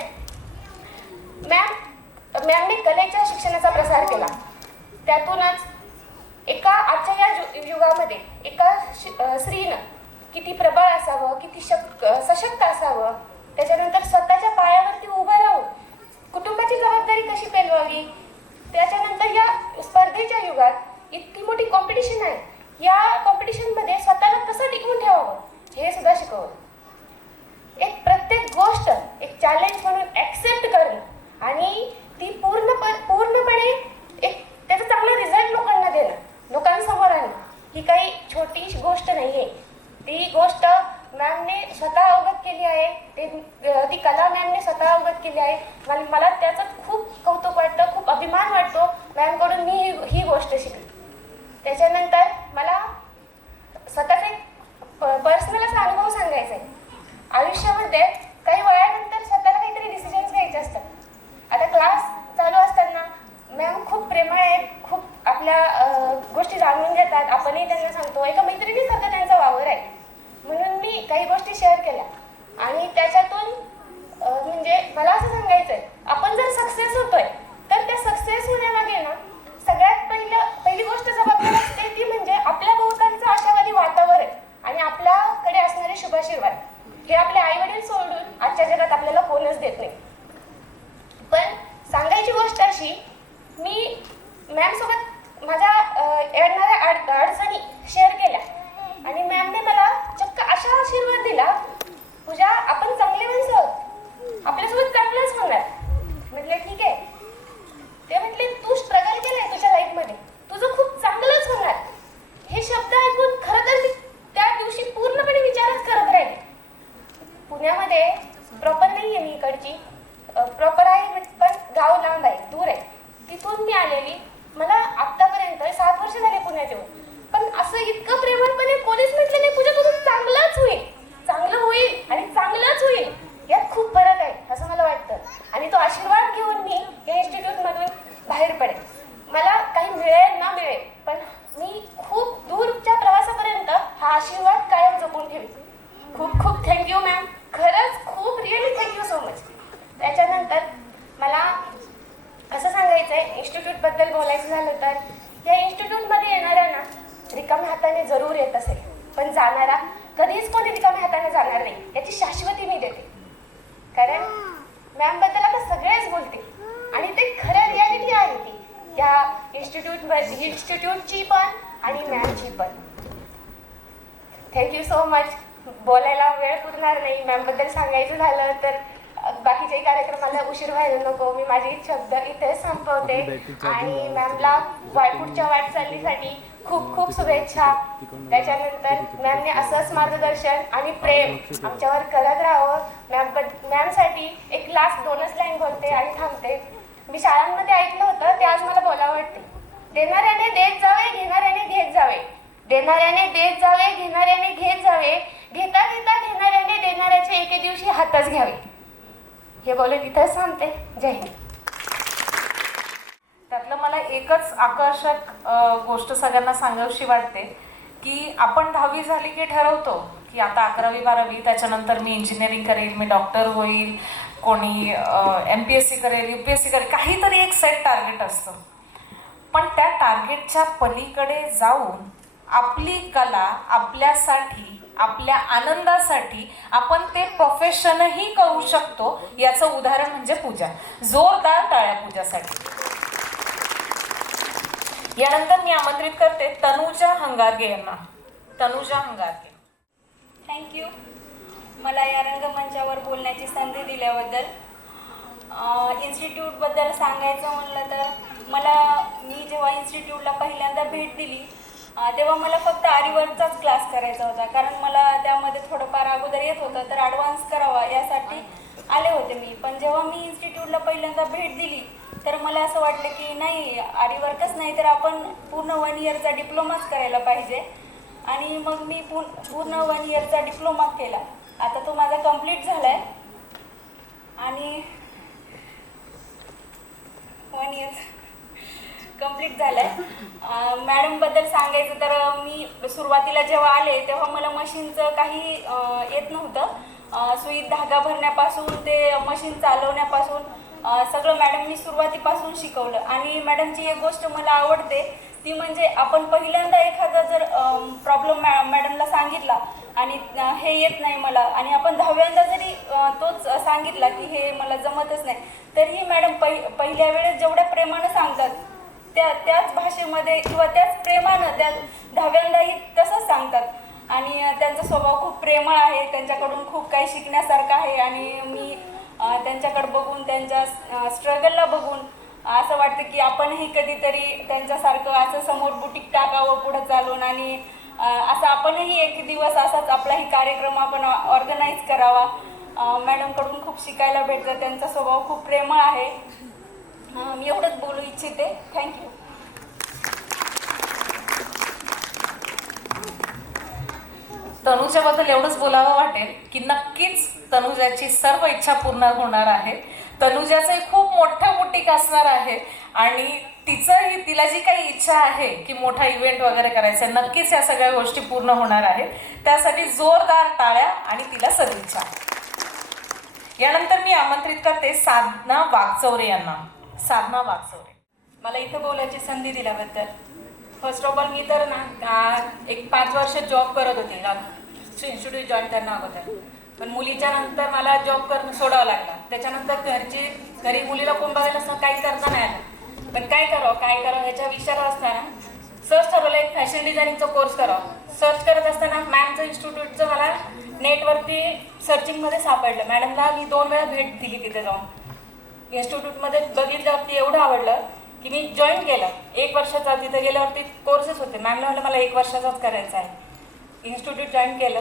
मॅमने कलेच्या शिक्षणाचा प्रसार केला. त्यातूनच एका आजच्या या युगामध्ये एका स्त्रीनं किती प्रबळ असावं, किती सशक्त असावं, त्याच्यानंतर स्वतःच्या पायावरती उभं राहून कुटुंबाची जबाबदारी कशी पेलवावी, त्याच्यानंतर या स्पर्धेच्या युगात इतकी मोठी कॉम्पिटिशन आहे, या कॉम्पिटिशनमध्ये स्वतःला कसं टिकवून ठेवावं हे सुद्धा शिकवलं. एक प्रत्येक गोष्ट एक चॅलेंज म्हणून ॲक्सेप्ट करणं आणि ती पूर्णपणे एक त्याचा चांगला रिझल्ट लोकांना देणं, लोकांसमोर आणणं ही काही छोटी गोष्ट नाही आहे. ती गोष्ट मॅमने स्वतः अवगत केली आहे, ती कला मॅमने स्वतः अवगत केली आहे. मला त्याचं खूप कौतुक वाटतं, खूप अभिमान वाटतो. मॅमकडून मी ही गोष्ट शिकली. त्याच्यानंतर मला स्वतःचा एक पर्सनल असा अनुभव सांगायचा आहे. आयुष्यामध्ये काही वयानंतर स्वतःला काहीतरी डिसिजन्स घ्यायचे असतात. आता क्लास चालू असताना मॅम खूप प्रेमळ आहेत, खूप आपल्या गोष्टी जाणून घेतात, आपणही त्यांना सांगतो. एका मैत्रिणीसारखं त्यांचा वावर आहे. म्हणून मी काही गोष्टी शेअर केल्या आणि त्याच्यातून म्हणजे मला असं सांगायचं आहे, आपण जर सक्सेस होतोय तर त्या सक्सेस होण्यामागे ना सगळ्यात पहिली गोष्ट जबाबदार असते ती म्हणजे आपल्या भोवतालचं आशावादी वातावरण आणि आपल्याकडे असणारे शुभाशीर्वाद. हे आपले आईवडील सोडून आजच्या जगात आपल्याला कोणच देत नाही. पण सांगायची गोष्ट अशी, मी मॅमसोबत माझ्या येणाऱ्या अडचणी शेअर केल्या आणि मॅमने मला चक्क अशा आशीर्वाद दिला, पूजा आपण चांगले माणसं आहोत, आपल्यासोबत चांगलंच होणार. म्हटलं ठीक आहे. ते म्हटले तू स्ट्रगल केलंय तुझ्या लाईफमध्ये, तुझं खूप चांगलंच होणार. हे शब्द ऐकून खरं तर मी त्या दिवशी पूर्णपणे विचारच करत राहिले. पुण्यामध्ये प्रॉपर नाही आहे मी इकडची, प्रॉपर आहे पण गाव लांब आहे, दूर आहे. तिथून मी आलेली. मला आत्तापर्यंत 7 वर्ष झाले पुण्यात येऊन, पण असं इतकं प्रेमळपणे कोणीच म्हटलं नाही पूजा तुझं चांगलंच होईल, चांगलं होईल आणि चांगलंच होईल. यात खूप फरक आहे असं मला वाटतं. आणि तो आशीर्वाद घेऊन मी या इन्स्टिट्यूटमधून बाहेर पडेल. मला काही मिळेल ना मिळेल, पण मी खूप दूरच्या प्रवासापर्यंत हा आशीर्वाद कायम जपून ठेवेल. खूप खूप थँक्यू मॅम, खरंच खूप रिअली थँक्यू सो मच. त्याच्यानंतर मला असं सांगायचं आहे, इन्स्टिट्यूटबद्दल बोलायचं झालं तर या इन्स्टिट्यूटमध्ये येणाऱ्यांना रिकाम्या हाताने जरूर येत असेल, पण जाणारा कधीच कोणी रिकाम्या हाताने जाणार नाही याची शाश्वती मी देते. कारण मॅमबद्दल आता सगळेच बोलते आणि ते खरं रियालिटी आहे ती या इन्स्टिट्यूटची पण आणि मॅमची पण. Thank you so much. बोलायला वेळ पुरणार नाही. मॅमबद्दल सांगायचं झालं तर बाकीच्याही कार्यक्रमाला उशीर व्हायला नको. मी माझी शब्द इथेच संपवते आणि मॅमला पुढच्या वाटचालीसाठी खूप खूप शुभेच्छा. त्याच्यानंतर मॅमने असंच मार्गदर्शन आणि प्रेम आमच्यावर करत राहावं. मॅमसाठी एक लास्ट 2च लाईन बोलते आणि थांबते. मी शाळांमध्ये ऐकलं होतं ते आज मला बोलावं वाटते. देणाऱ्याने देत जावे, घेणाऱ्याने घेत जावे, देणाऱ्याने देत जावे, घेणाऱ्याने घेत जावे, घेता घेता घेणाऱ्याने देणाऱ्याचे एके दिवशी हातच घ्यावे. हे बोलून इथंच थांबते. जय हिंद. त्यातलं मला एकच आकर्षक गोष्ट सगळ्यांना सांगावीशी वाटते की आपण 10वी झाली की ठरवतो की आता 11वी 12वी त्याच्यानंतर मी इंजिनिअरिंग करेल, मी डॉक्टर होईल, कोणी MPSC करेल, UPSC करेल, काहीतरी एक सेट टार्गेट असतं. पण त्या टार्गेटच्या पलीकडे जाऊन आपली कला आपल्यासाठी, आपल्या आनंदासाठी आपण ते प्रोफेशनही करू शकतो. याचं उदाहरण म्हणजे पूजा. जोरदार टाळ्या पूजासाठी. यानंतर मी आमंत्रित करते तनुजा हंगारगे यांना. तनुजा हंगारगे. थँक्यू मला या रंगमंचावर बोलण्याची संधी दिल्याबद्दल. इन्स्टिट्यूटबद्दल सांगायचं म्हणलं तर मी जेव्हा इन्स्टिट्यूटला पहिल्यांदा भेट दिली तेव्हा मला फक्त आरीवर्कचाच क्लास करायचा होता, कारण मला त्यामध्ये थोडंफार अगोदर येत होतं, तर ॲडव्हान्स करावा यासाठी आले होते मी. पण जेव्हा मी इन्स्टिट्यूटला पहिल्यांदा भेट दिली तर मला असं वाटलं की नाही, आरीवर्कच नाही तर आपण पूर्ण 1 इयरचा डिप्लोमाच करायला पाहिजे. आणि मग मी पूर्ण 1 इयरचा डिप्लोमा केला. आता तो माझा कंप्लीट झाला आहे आणि 1 इयर कंप्लीट झालं आहे. मॅडमबद्दल सांगायचं तर मी सुरुवातीला जेव्हा आले तेव्हा मला मशीनचं काही येत नव्हतं. सुईत धागा भरण्यापासून ते मशीन चालवण्यापासून सगळं मॅडमनी सुरुवातीपासून शिकवलं. आणि मॅडमची एक गोष्ट मला आवडते ती म्हणजे आपण पहिल्यांदा एखादा जर प्रॉब्लेम मॅडमला सांगितला आणि हे येत नाही मला, आणि आपण 10व्यांदा जरी तोच सांगितला की हे मला जमतच नाही, तरीही मॅडम पहिल्या वेळेस जेवढ्या प्रेमानं सांगतात त्याच भाषेमध्ये किंवा त्याच प्रेमानं त्या 10व्यांदाही तसंच सांगतात. आणि त्यांचा स्वभाव खूप प्रेमळ आहे, त्यांच्याकडून खूप काही शिकण्यासारखं आहे. आणि मी त्यांच्याकडे बघून, त्यांच्या स्ट्रगलला बघून असं वाटतं की आपणही कधीतरी त्यांच्यासारखं असं समोर बुटीक टाकावं पुढं चालून, आणि असं आपणही एक दिवस असाच आपलाही कार्यक्रम आपण ऑर्गनाईज करावा. मॅडमकडून खूप शिकायला भेटतं, त्यांचा स्वभाव खूप प्रेमळ आहे. मी एवढंच बोलू इच्छिते. थँक्यू. तनुजाबद्दल एवढंच बोलावं वाटेल की नक्कीच तनुजाची सर्व इच्छा पूर्ण होणार आहे. तनुजाचं खूप मोठं बुटीक असणार आहे आणि तिला जी काही इच्छा आहे की मोठा इव्हेंट वगैरे करायचा आहे, नक्कीच या सगळ्या गोष्टी पूर्ण होणार आहेत. त्यासाठी जोरदार टाळ्या आणि तिला सदिच्छा. यानंतर मी आमंत्रित करते साधना वागचौरे यांना. साधना वागचौरे. मला इथं बोलायची संधी दिल्याबद्दल फर्स्ट ऑफ ऑल मी तर एक 5 वर्ष जॉब करत होते इन्स्टिट्यूट जॉईन करणं अगोदर. पण मुलीच्या नंतर मला जॉब करणं सोडावं लागला. त्याच्यानंतर घरी मुलीला कोण बघायला असं काही करता नाही आलं. पण काय करावं याच्या विचारावर असताना सर्च ठरवलं एक फॅशन डिझायनिंगचा कोर्स करावा. सर्च करत असताना मॅमचं इन्स्टिट्यूटचं मला नेटवरती सर्चिंगमध्ये सापडलं. मॅडमला मी 2 वेळा भेट दिली तिथे जाऊन. इन्स्टिट्यूटमध्ये बघितल्यावरती एवढं आवडलं की मी जॉईन केलं. 1 वर्षाचा तिथे गेल्यावरती कोर्सेस होते. मॅमला म्हटलं मला 1 वर्षाचाच करायचा आहे. इन्स्टिट्यूट जॉईन केलं.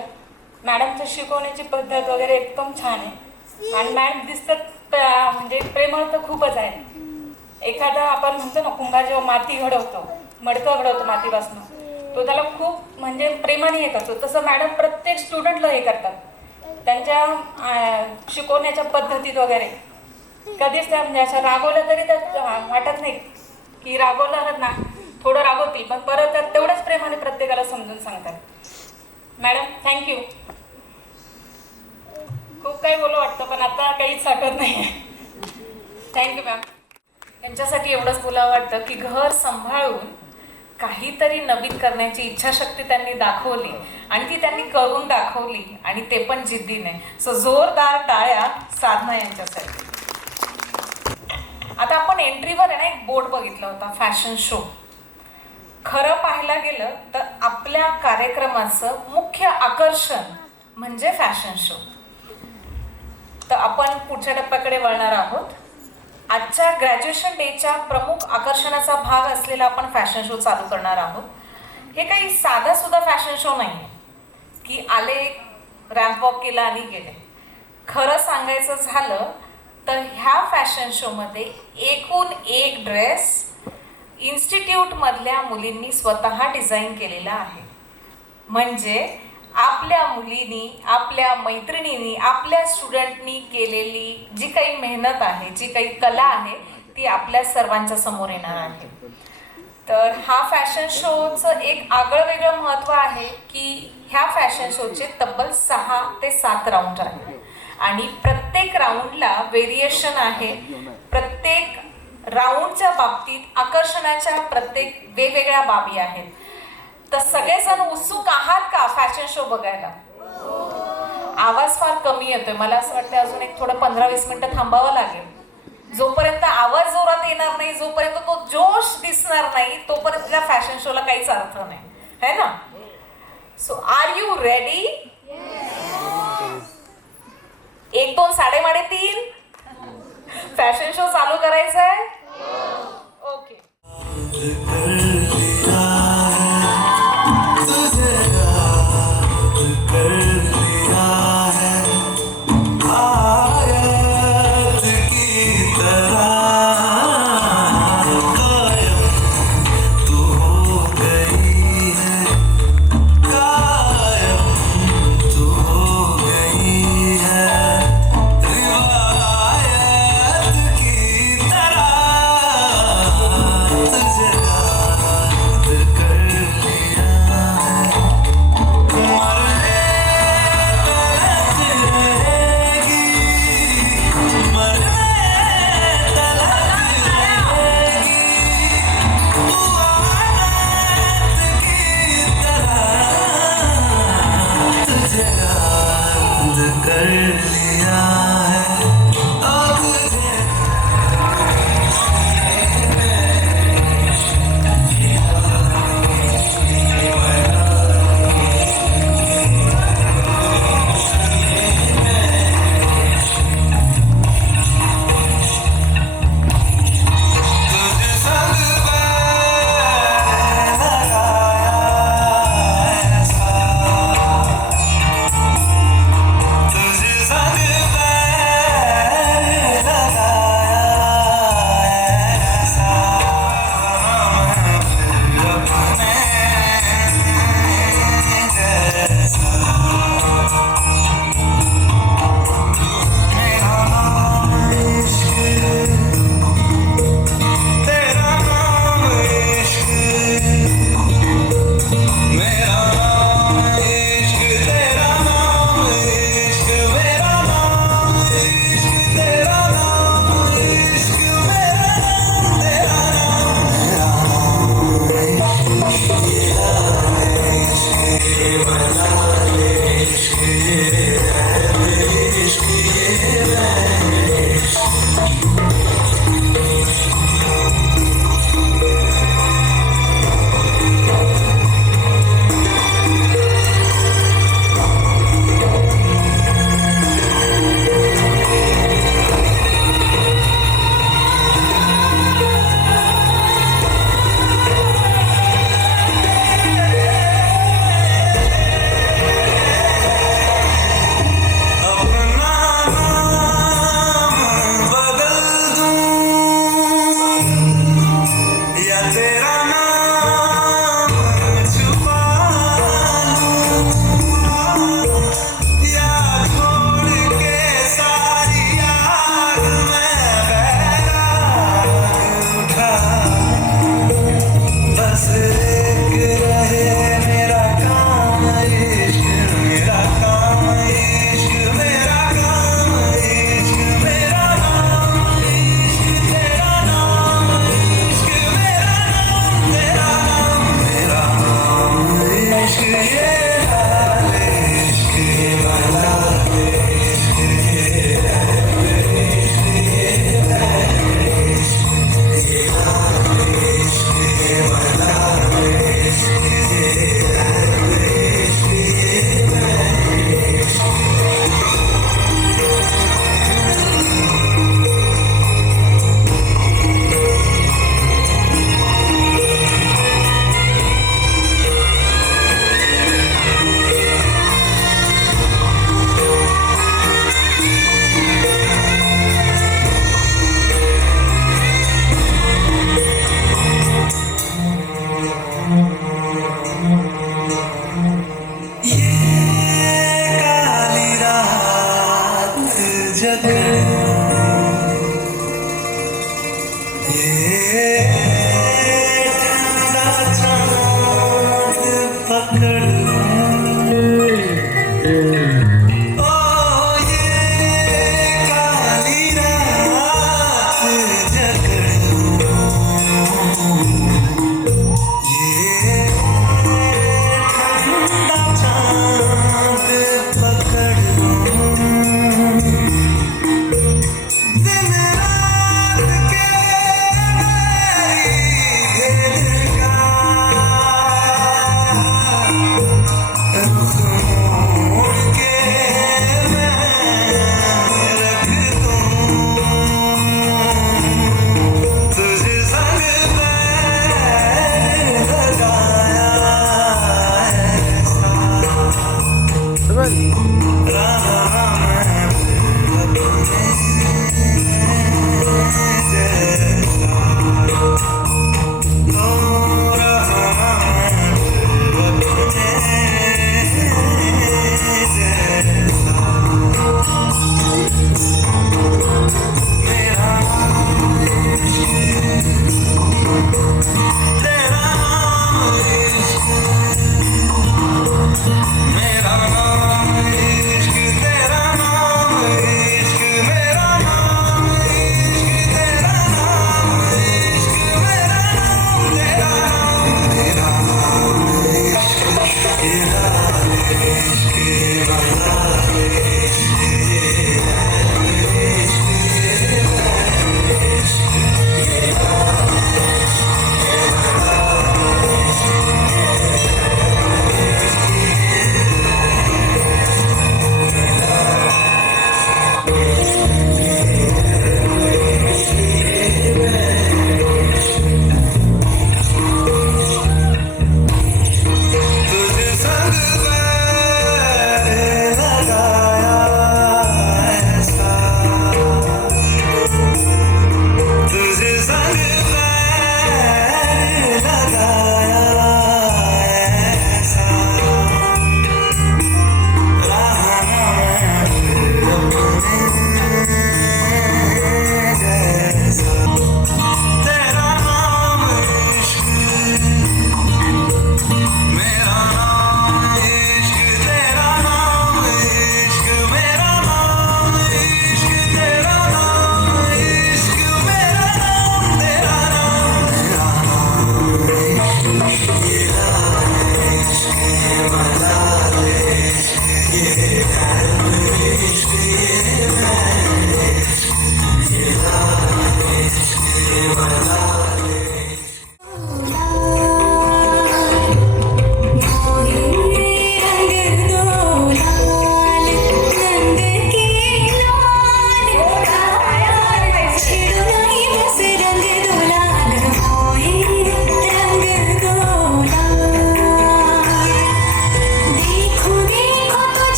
मॅडमचं शिकवण्याची पद्धत वगैरे एकदम छान आहे आणि मॅडम दिसतात म्हणजे प्रेमळ तर खूपच आहे. एखादा आपण म्हणतो ना कुंभार जेव्हा माती घडवतो, मडकं घडवतो मातीपासून, तो त्याला खूप म्हणजे प्रेमाने हे करतो. तसं मॅडम प्रत्येक स्टुडंटला हे करतात. त्यांच्या शिकवण्याच्या पद्धतीत वगैरे कधीच त्या म्हणजे असं रागवलं तरी त्यात वाटत नाही की रागवलं ना, थोडं रागवतील पण परत त्यात तेवढ्याच प्रेमाने प्रत्येकाला समजून सांगतात. Madam thank you. खूप काही बोलू वाटतं पण आता काहीच आठवत नाही. Thank you ma'am. यांच्यासाठी एवढंच बोलावं वाटतं की घर सांभाळून काहीतरी नवीन करण्याची इच्छाशक्ती त्यांनी दाखवली आणि ती त्यांनी करून दाखवली आणि ते पण जिद्दीने. सो जोरदार टाळ्या साधना यांच्यासाठी. आता आपण एंट्रीवर आहे ना एक बोर्ड बघितला होता, फॅशन शो. खरं पाहायला गेलं तर आपल्या कार्यक्रमाचं मुख्य आकर्षण म्हणजे फॅशन शो. तर आपण पुढच्या टप्प्याकडे वळणार आहोत. आजच्या ग्रॅज्युएशन डेच्या प्रमुख आकर्षणाचा भाग असलेला आपण फॅशन शो चालू करणार आहोत. हे काही साधा सुद्धा फॅशन शो नाही आहे की आले रॅम्प वॉक केला आणि गेले. खरं सांगायचं झालं तर ह्या फॅशन शोमध्ये एकूण एक ड्रेस इन्स्टिट्यूटमधल्या मुलींनी स्वतः डिझाईन केलेला आहे. म्हणजे आपल्या मुलींनी, आपल्या मैत्रिणींनी, आपल्या स्टुडंटनी केलेली जी काही मेहनत आहे, जी काही कला आहे ती आपल्या सर्वांच्या समोर येणार आहे. तर हा फॅशन शोचं एक आगळं वेगळं महत्त्व आहे की ह्या फॅशन शोचे तब्बल 6 ते 7 राऊंड आहेत आणि प्रत्येक राऊंडला व्हेरिएशन आहे. प्रत्येक राऊंडच्या बाबतीत आकर्षणाच्या प्रत्येक वेगवेगळ्या बाबी आहेत. तर सगळेजण उत्सुक आहात का फॅशन शो बघायला? आवाज फार कमी येतोय. मला असं वाटतं अजून एक थोडं 15-20 मिनिटं थांबावं लागेल. जोपर्यंत आवाज जोरात येणार नाही, जोपर्यंत तो जोश दिसणार नाही तोपर्यंत त्या फॅशन शोला काहीच अर्थ नाही, है ना? So are you ready? 1 2 साडेमाडे 3 फॅशन शो चालू करायचा आहे. ओके.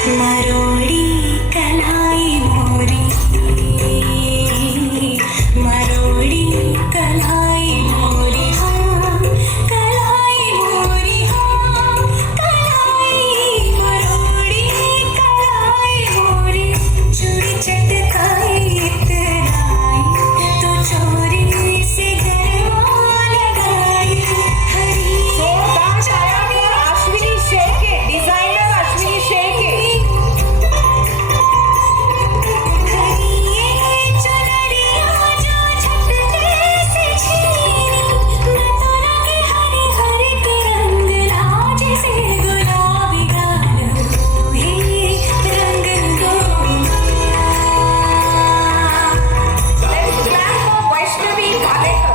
मरोड़ी कलाई मोरी, मरोड़ी कलाई मोरी, हाँ कलाई मोरी, हाँ कलाई मरोड़ी कलाई मोरी, चूड़ी चटकाई इतराई तो चोरी से गरबा लगाई हरी अश्विनी शेळके, डिझायनर अश्विनी शेळके. वैष्णवी भालेकर.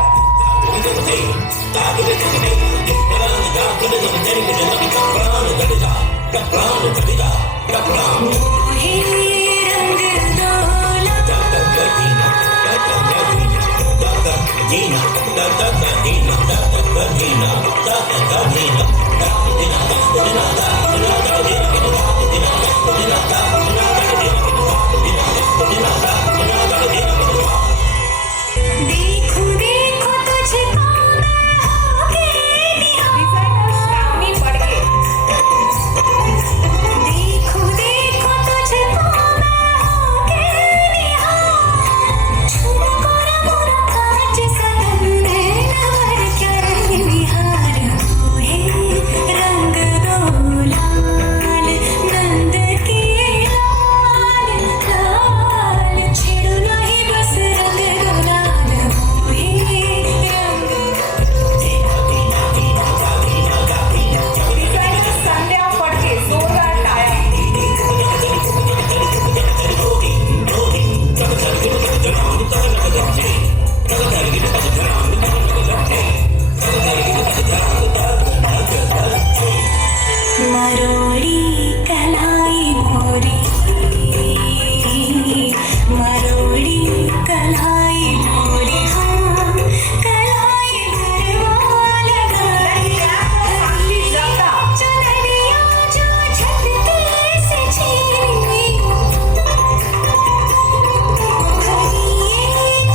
देखो देखो तुझको मैं होके डिझायनर श्रावणी बडके. देखो देखो तुझको मैं होके छुरा मोरा कांच सनम नैनवर क्या रंग निहार हुए रंग दो लाल नंद के लाल लाल छेड़ू नहीं बस रंग दो लाल हुए रंग डिझायनर संध्या फडके. जोरदार टाळ्या. मरोड़ी कलाई मोरी, मरोड़ी कलाई मोरी, हाँ कलाई गरबा लगाई सांगली जगताप. चुनरिया जो छटके से छीनी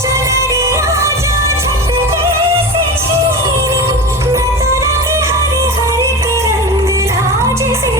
चुनरिया जो छटके से छीनी मैं तो रंग हरे हरे के रंग लाज से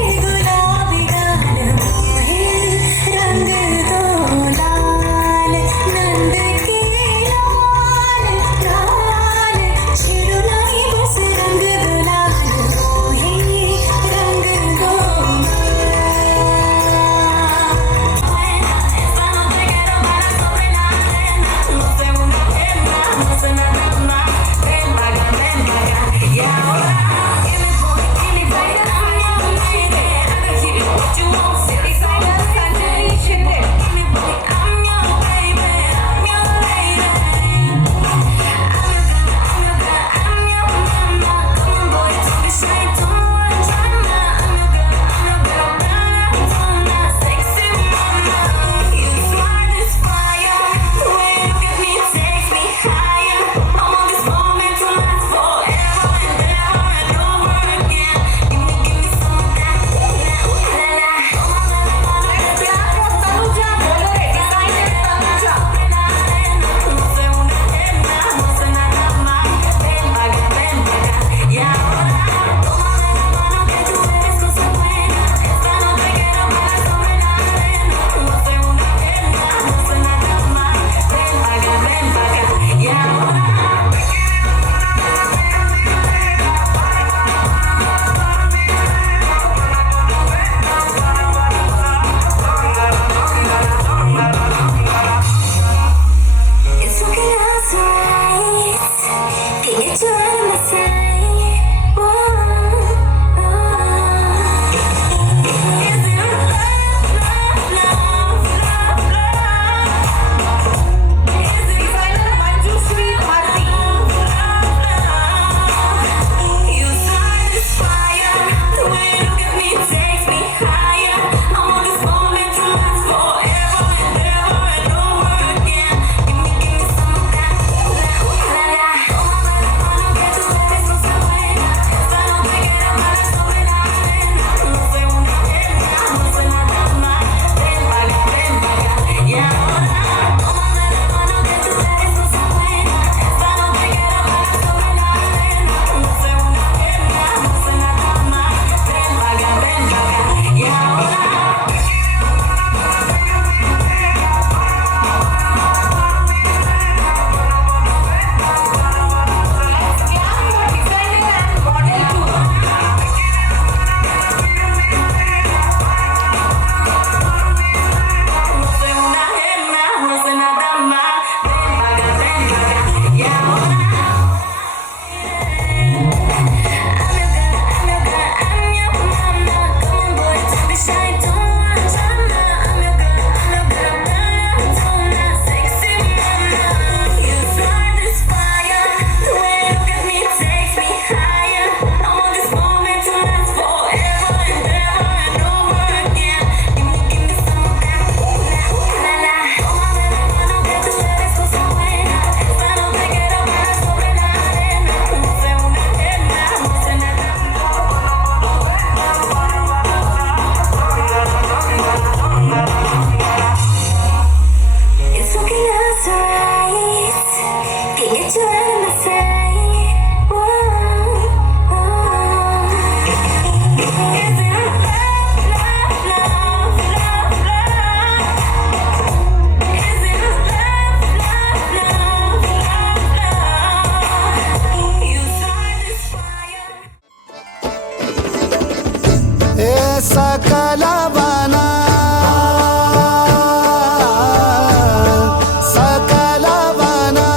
सकल बना सकल बना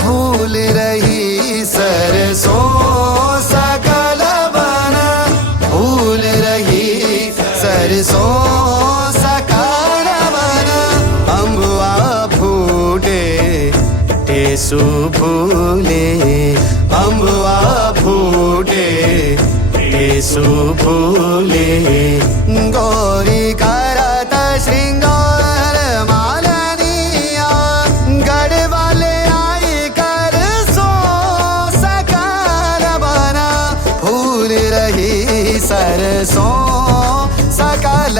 भूल रही सरसों सकल बना भूल रही सरसों सकल बना अम्बुआ फूटे टेसु फूले अम्बुआ फूटे टेसु फूले गौरी करत श्रृंगार मालनिया गढ़वाले आई कर सो सकल बना फूल रही सरसों सकल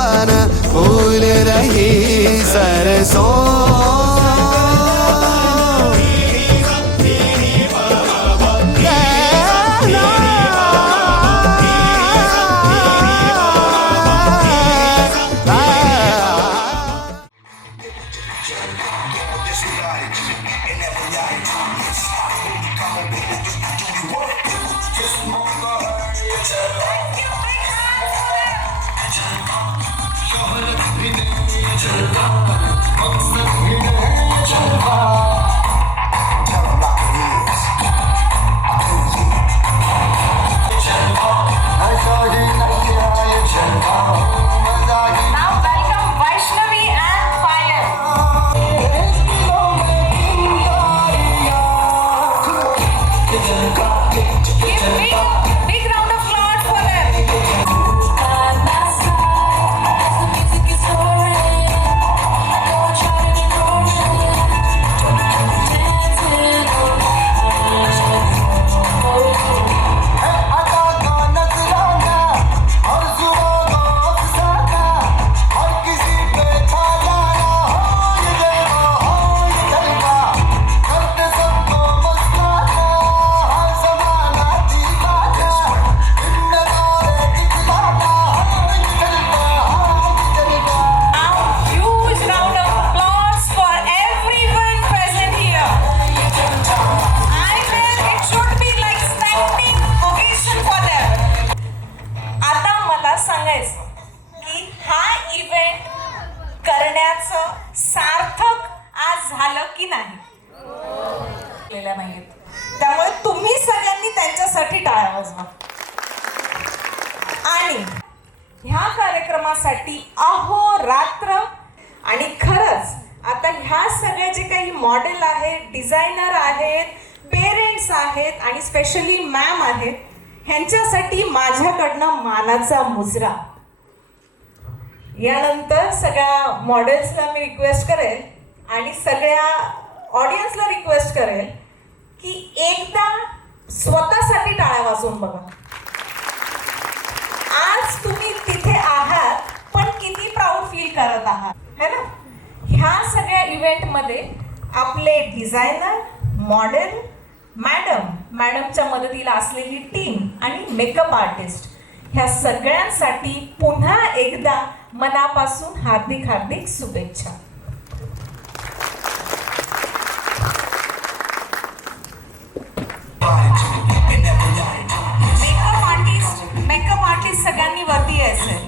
बना फूल रही सरसों Now welcome Vaishnavi and Payal. Give big round of applause for them. Now huge round of applause for everyone present here. I feel it should be like standing ovation for them. आता मला सांगायचं की हा event करण्याचं सार्थक आज झालं की नाही केलेल्या नाहीत. त्यामुळे तुम्ही सगळ्यांनी त्यांच्यासाठी टाळ्या वाजवा. आणि ह्या कार्यक्रमासाठी अहोरात्र आणि खरंच आता ह्या सगळे जे काही मॉडेल आहेत, डिझायनर आहेत, पेरेंट्स आहेत आणि स्पेशली मॅम आहेत, ह्यांच्यासाठी माझ्याकडनं मानाचा मुजरा. यानंतर सगळ्या मॉडेल्सला मी रिक्वेस्ट करेल आणि सगळ्या ऑडियन्सला रिक्वेस्ट करेल की एकदा स्वतःसाठी टाळ्या वाजवून बघा. आज तुम्ही तिथे आहात पण किती प्राऊड फील करत आहात है ना. ह्या सगळ्या इव्हेंटमध्ये आपले डिझायनर, मॉडेल, मॅडमच्या मदतीला असलेली टीम आणि मेकअप आर्टिस्ट ह्या सगळ्यांसाठी पुन्हा एकदा मनापासून हार्दिक हार्दिक शुभेच्छा. मेकअप आर्टिस्ट सगळ्यांनी वरती यायचंय.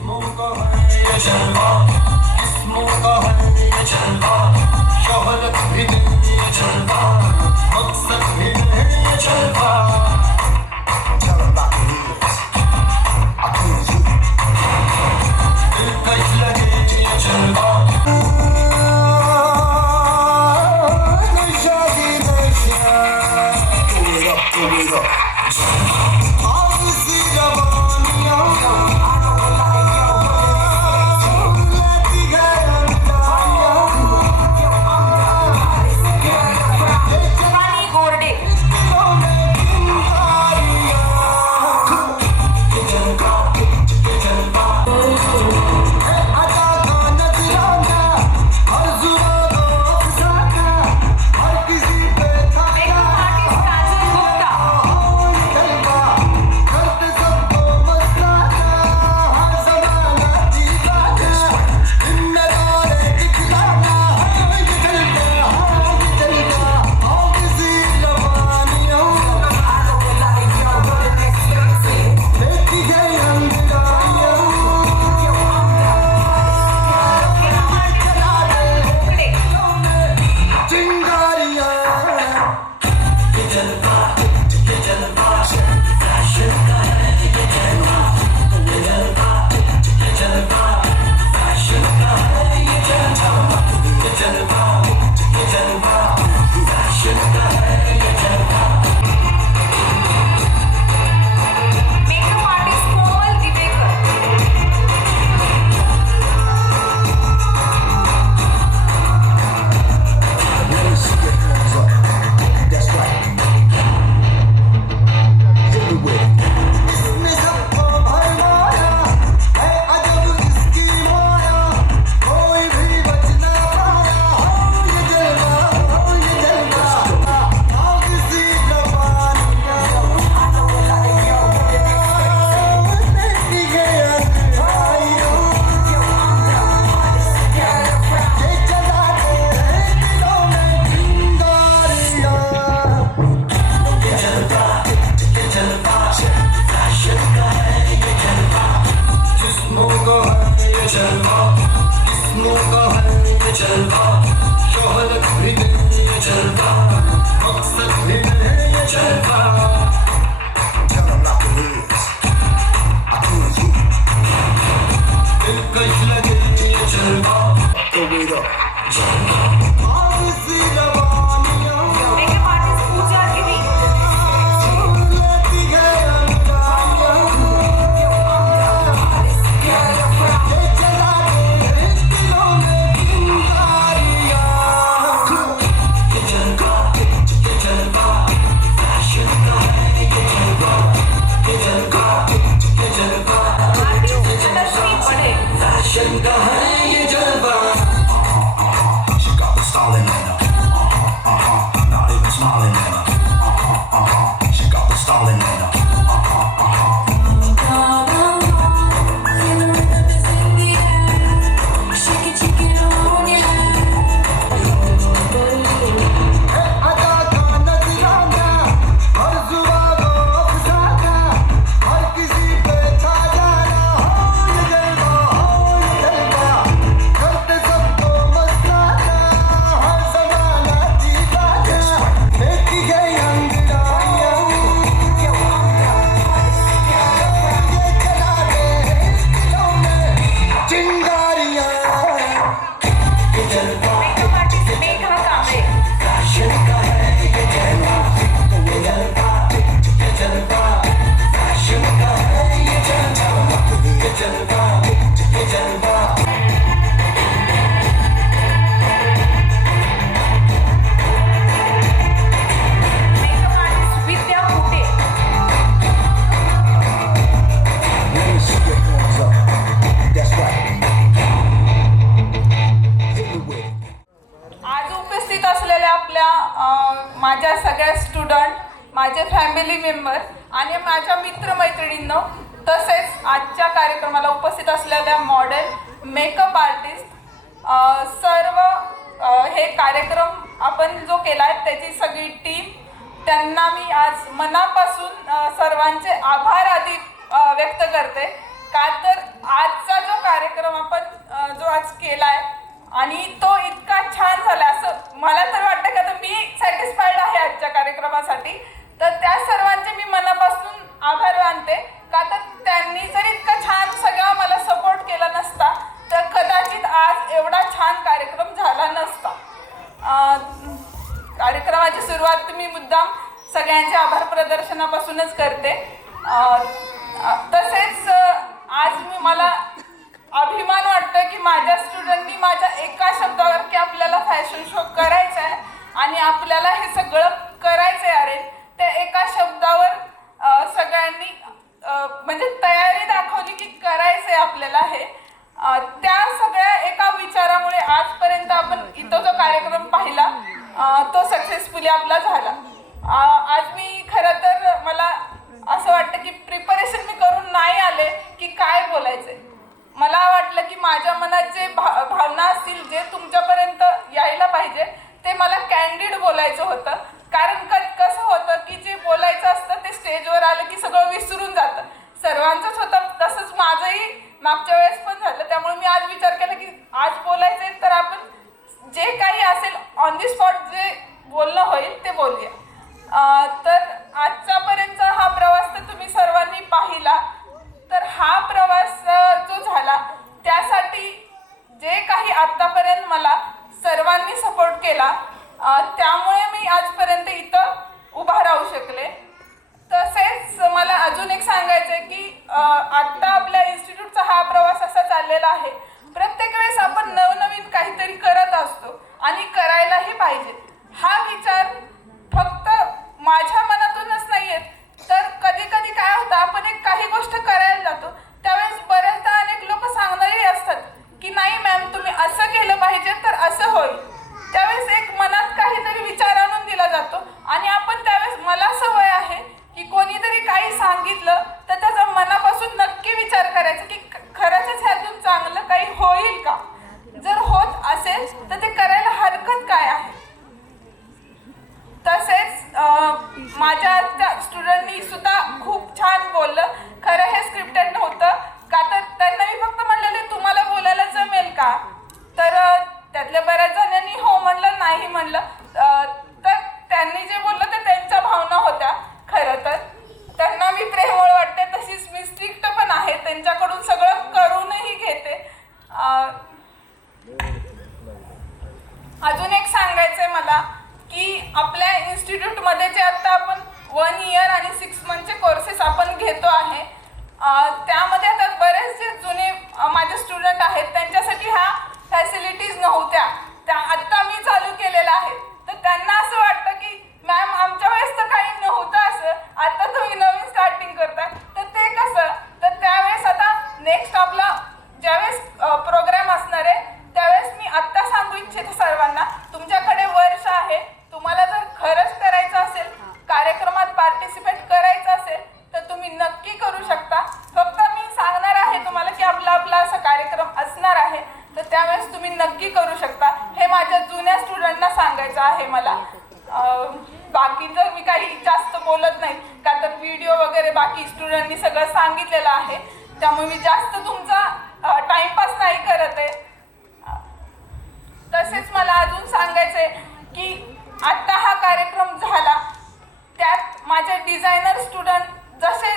जलवा किस्मों का है ये जलवा शोहरत भी नहीं ये जलवा मकसद भी नहीं ये जलवा Tell them like it is I do it you दिलकश लगे ये जलवा Throw it up जलवा आग सी रवानियां मेकअप आर्टिस्ट पूजा गिरी लेती है अंगारियां ये जला दे दिलों में चिंगारियां ये जलवा फैशन का है ये जलवा ये जलवा विजयलक्ष्मी बडे फैशन का है ये जलवा She got me stalling in her not even smiling in her she got me stalling in her makeup artist Megha Kamble makeup artist Vidya Kute आज उपस्थित असलेल्या आपल्या माझ्या सगळ्या स्टुडंट माझे फॅमिली मेंबर आणि माझ्या मित्रमैत्रिणींनो तसेच आजच्या कार्यक्रमाला उपस्थित असलेल्या मॉडेल मेकअप आर्टिस्ट सर्व हे कार्यक्रम आपण जो केला आहे त्याची सगळी टीम त्यांना मी आज मनापासून सर्वांचे आभार आधी व्यक्त करते का तर आजचा जो कार्यक्रम आपण जो आज केला आहे आणि तो इतका छान झाला असं मला तर वाटतं का तर मी सॅटिस्फाईड आहे आजच्या कार्यक्रमासाठी तर त्या सर्वांचे मी मनापासून आभार मानते का तर त्यांनी जर इतका छान सगळा मला सपोर्ट केला नसता तर कदाचित आज एवढा छान कार्यक्रम झाला नसता. कार्यक्रमाची सुरुवात मी मुद्दाम सगळ्यांच्या आभार प्रदर्शनापासूनच करते. तसेच आज मला अभिमान वाटतं की माझ्या स्टुडंटनी माझ्या एका शब्दावर की आपल्याला फॅशन शो करायचा आहे आणि आपल्याला हे सगळं करायचं आहे अरे त्या एका शब्दावर सगळ्यांनी म्हणजे तयारी दाखवली की करायचं आहे आपल्याला हे. त्या सगळ्या एका विचारामुळे आजपर्यंत आपण इथं जो कार्यक्रम पाहिला तो सक्सेसफुली आपला झाला. आज मी खरं तर मला असं वाटतं की प्रिपरेशन मी करून नाही आले की काय बोलायचंय. मला वाटलं की माझ्या मनात जे भावना असतील जे तुमच्यापर्यंत यायला पाहिजे ते मला कॅन्डिड बोलायचं होतं. कारण कसं होतं की जे बोलायचं असतं ते स्टेजवर आलं की सगळं विसरून जातं. सर्वांचंच होतं तसंच माझंही मागच्या वेळेस पण झालं. त्यामुळे मी आज विचार केला की आज बोलायचंय तर आपण जे काही असेल ऑन दी स्पॉट जे बोलणं होईल ते बोलूया. तर आजच्यापर्यंत हा प्रवास तर तुम्ही सर्वांनी पाहिला. तर हा प्रवास जो झाला त्यासाठी जे काही आत्तापर्यंत मला सर्वांनी सपोर्ट केला त्यामुळे मी आजपर्यंत इथं उभा राहू शकले. तसेच मला अजून एक सांगायचं आहे की आत्ता आपल्या इन्स्टिट्यूटचा हा प्रवास असा चाललेला आहे. प्रत्येक वेळेस आपण नवनवीन काहीतरी करत असतो आणि करायलाही पाहिजे. हा विचार फक्त माझ्या मनातूनच नाही येत तर कधी कधी काय होतं आपण एक काही गोष्ट करायला जातो त्यावेळेस बऱ्याचदा अनेक लोक सांगणारे असतात की नाही मॅम तुम्ही असं केलं पाहिजे तर असं होईल. त्यावेळेस एक मनात काहीतरी विचार आणून दिला जातो आणि आपण त्यावेळेस मला सवय आहे की कोणीतरी काही सांगितलं तर त्याचा मनापासून नक्की विचार करायचा इन्स्टिट्यूटमध्ये जे आता आपण 1 इयर आणि 6 मंथचे कोर्सेस आपण घेतो आहे, त्यामध्ये आता बरेच जे जुने माझे स्टुडंट आहेत त्यांच्यासाठी ह्या फॅसिलिटीज नव्हत्या. त्या आत्ता मी चालू केलेल्या आहेत. तर त्यांना असं वाटतं की मॅम आमच्या वेळेस तर काही नव्हतं असं, आता तुम्ही नवीन स्टार्टिंग करताय. तर ते कसं, तर त्यावेळेस आता नेक्स्ट आपला ज्यावेळेस प्रोग्राम असणार आहे त्यावेळेस मी आत्ता सांगू इच्छिते सर्वांना, तुमच्याकडे वर्ष आहे. तुम्हाला जर खरंच करायचं असेल, कार्यक्रमात पार्टिसिपेट करायचं असेल तर तुम्ही नक्की करू शकता. फक्त मी सांगणार आहे तुम्हाला की आपला असा कार्यक्रम असणार आहे, तर त्यावेळेस तुम्ही नक्की करू शकता. हे माझ्या जुन्या स्टुडंटना सांगायचं आहे मला. बाकी तर मी काही जास्त बोलत नाही, का तर व्हिडिओ वगैरे बाकी स्टुडंटनी सगळं सांगितलेलं आहे, त्यामुळे मी जास्त तुमचा टाइमपास नाही करत आहे. तसेच मला अजून सांगायचं आहे की आत्ता हा कार्यक्रम झाला त्यात माझे डिझायनर स्टुडंट जसे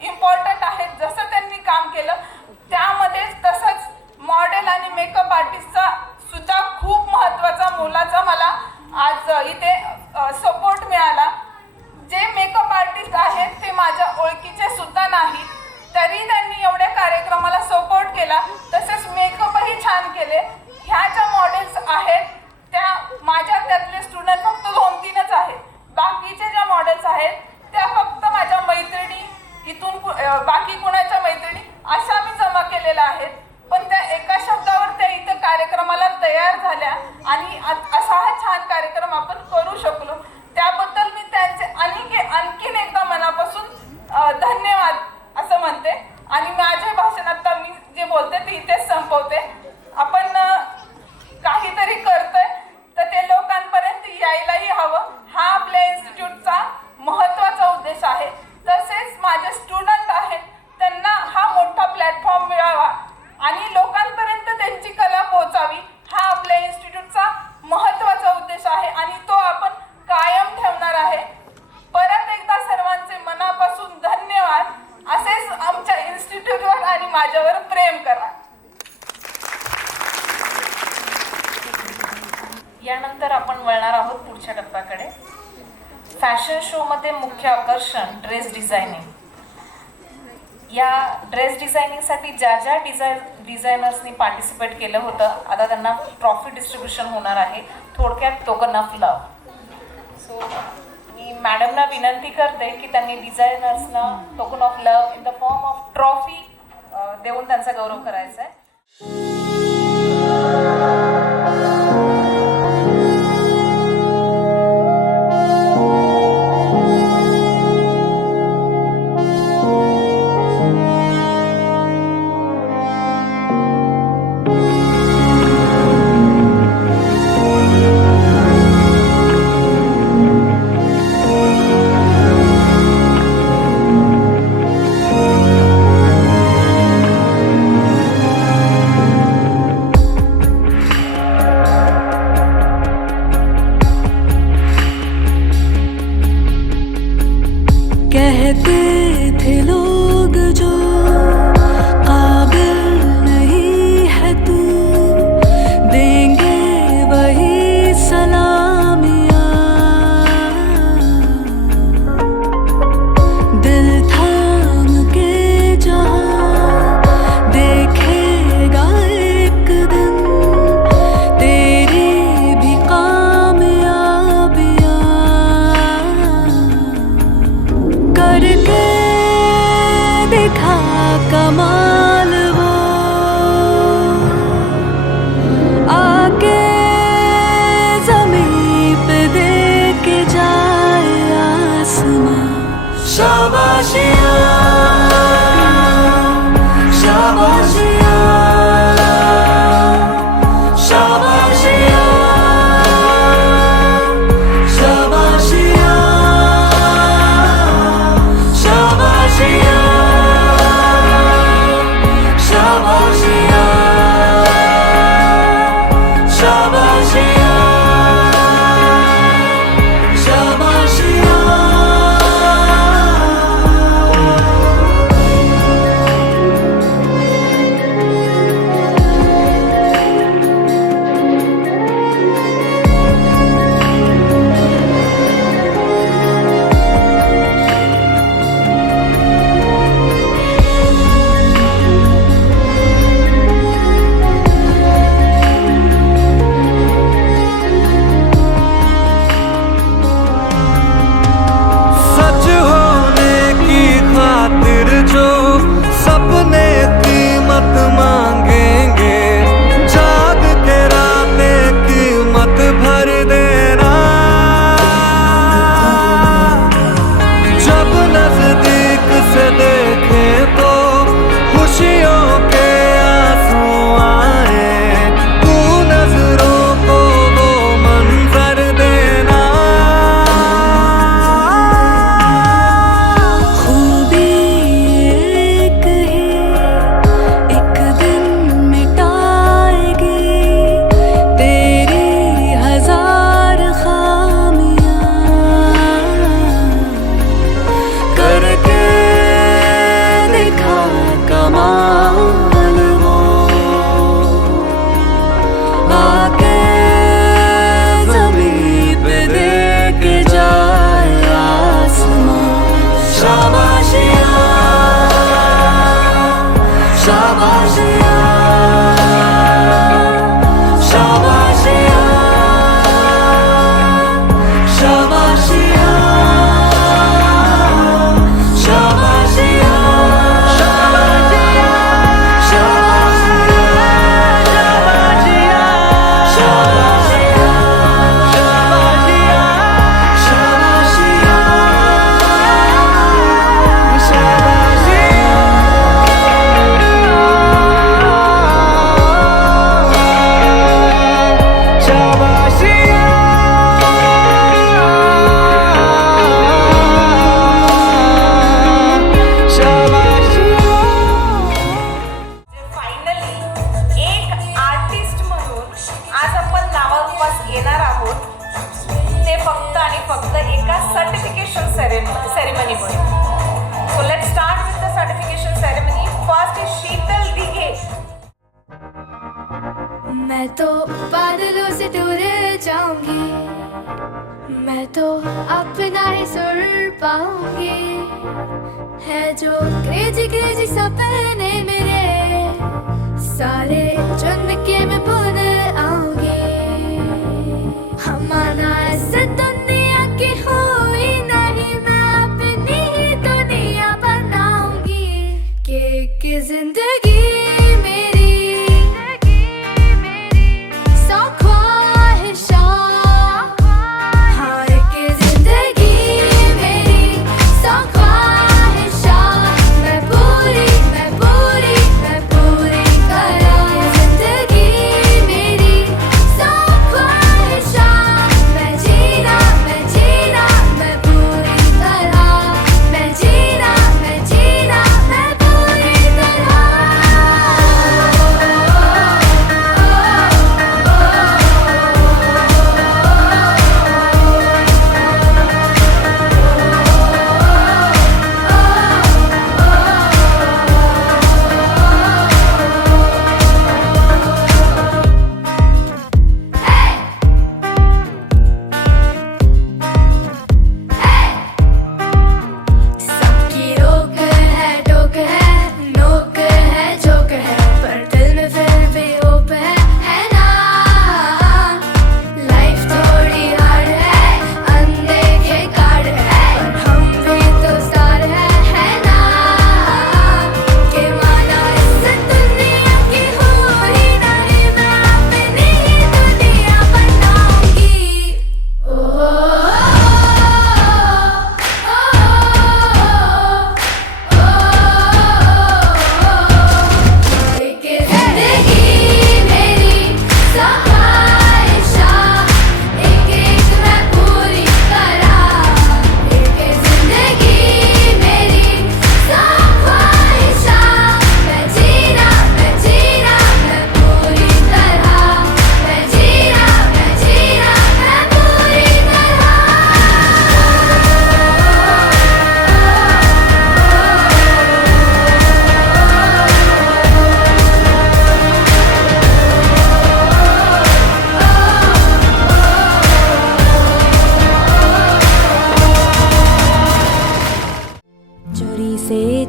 इम्पॉर्टंट आहेत, जसं त्यांनी काम केलं त्यामध्ये तसंच मॉडेल आणि मेकअप आर्टिस्टचा सुद्धा खूप महत्त्वाचा मोलाचा मला आज इथे सपोर्ट मिळाला. जे मेकअप आर्टिस्ट आहेत ते माझ्या ओळखीचे सुद्धा नाहीत, तरी त्यांनी एवढ्या कार्यक्रमाला सपोर्ट केला. तसेच मेकअपही छान केले. ह्या ज्या मॉडेल्स आहेत त्या माझ्या त्यातले स्टुडंट फक्त 2-3च आहेत. बाकीचे ज्या मॉडेल्स आहेत त्या फक्त माझ्या मैत्रिणी, इथून बाकी कुणाच्या मैत्रिणी अशा मी जमा केलेल्या आहेत. पण त्या एका शब्दावर त्या इथे कार्यक्रमाला तयार झाल्या आणि असा हा छान कार्यक्रम आपण करू शकलो. त्याबद्दल मी त्यांचे आणखीन एकदा मनापासून धन्यवाद असं म्हणते. आणि माझे भाषण आता मी जे बोलते ते इथेच संपवते. आपण काहीतरी करतोय तर ते लोकांपर्यंत यायलाही हवं, हा आपल्या इन्स्टिट्यूटचा महत्त्वाचा उद्देश आहे. तसेच माझे स्टुडंट आहेत त्यांना हा मोठा प्लॅटफॉर्म मिळावा आणि लोकांपर्यंत त्यांची कला पोहोचावी, हा आपल्या इन्स्टिट्यूटचा महत्त्वाचा उद्देश आहे आणि तो आपण कायम ठेवणार आहे. परत एकदा सर्वांचे मनापासून धन्यवाद. असेच आमच्या इन्स्टिट्यूटवर आणि माझ्यावर प्रेम करा. यानंतर आपण वळणार आहोत पुढच्या टप्प्याकडे. फॅशन शोमध्ये मुख्य आकर्षण ड्रेस डिझायनिंग. या ड्रेस डिझायनिंगसाठी ज्या डिझायनर्सनी पार्टिसिपेट केलं होतं आता त्यांना ट्रॉफी डिस्ट्रीब्युशन होणार आहे. थोडक्यात टोकन ऑफ लव. सो मी मॅडमना विनंती करते की त्यांनी डिझायनर्सना token of love in the form of trophy देऊन त्यांचा गौरव करायचा आहे. फायनली एक आर्टिस्ट म्हणून आज आपण नावारूपास येणार आहोत, ते फक्त आणि फक्त एका सर्टिफिकेशन सेरेमनीमुळे. So let's start with the certification ceremony. First is Sheetal Dighe. मैं तो बादलों से दूर जाऊंगी, मैं तो अपना ही सुर पाऊंगी. है जो क्रेजी क्रेजी सपने मेरे, सारे चुन के मैं भूल आऊंगी. हमारा इस दुनिया की हुई नहीं, मैं अपनी ही दुनिया बनाऊंगी. कि जिंदगी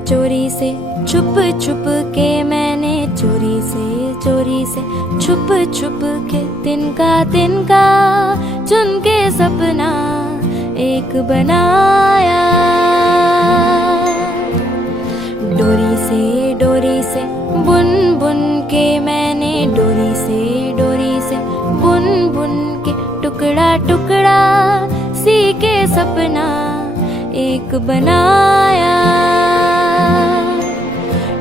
चोरी से छुप छुप के, मैंने चोरी से छुप छुप के, तिनका चुन के सपना एक बनाया. डोरी से बुन बुन के, मैंने डोरी से बुन बुन के, टुकड़ा टुकड़ा सी के सपना एक बनाया.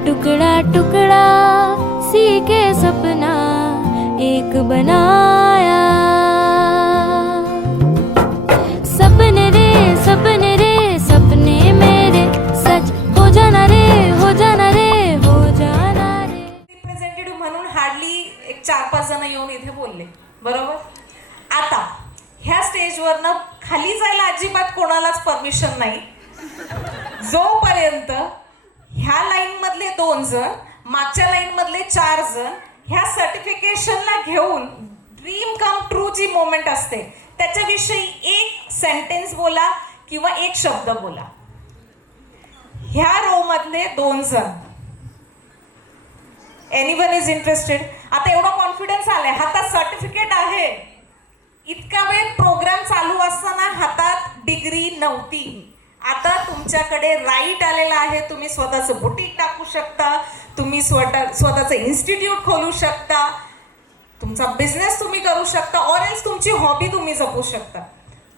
टुकड़ा टुकड़ा सी के सपना एक बनाया. सपने रे सपने मेरे सच हो जाना रे, हो जाना रे, हो जाना रे. रिप्रेझेंटेटिव्ह म्हणून हार्डली एक 4-5 जण येऊन इथे बोलले, बरोबर. आता ह्या स्टेजवरनं खाली जायला अजिबात कोणालाच परमिशन नाही, जोपर्यंत ह्या लाईन मधले 2 जण, मागच्या लाईन मधले 4 जण ह्या सर्टिफिकेशनला घेऊन ड्रीम कम ट्रू जी मोमेंट असते त्याच्याविषयी एक सेंटेन्स बोला किंवा एक शब्द बोला. ह्या रो मधले 2 जण एनीवन इज इंटरेस्टेड? आता एवढा कॉन्फिडन्स आलाय, हातात सर्टिफिकेट आहे. इतका वेळ प्रोग्राम चालू असताना हातात डिग्री नव्हती. आता तुमच्याकडे राईट आलेला आहे. तुम्ही स्वतःचं बुटीक टाकू शकता, तुम्ही स्वतःचं इन्स्टिट्यूट खोलू शकता, तुमचा बिझनेस तुम्ही करू शकता, ऑर एल्स तुमची हॉबी तुम्ही जपू शकता.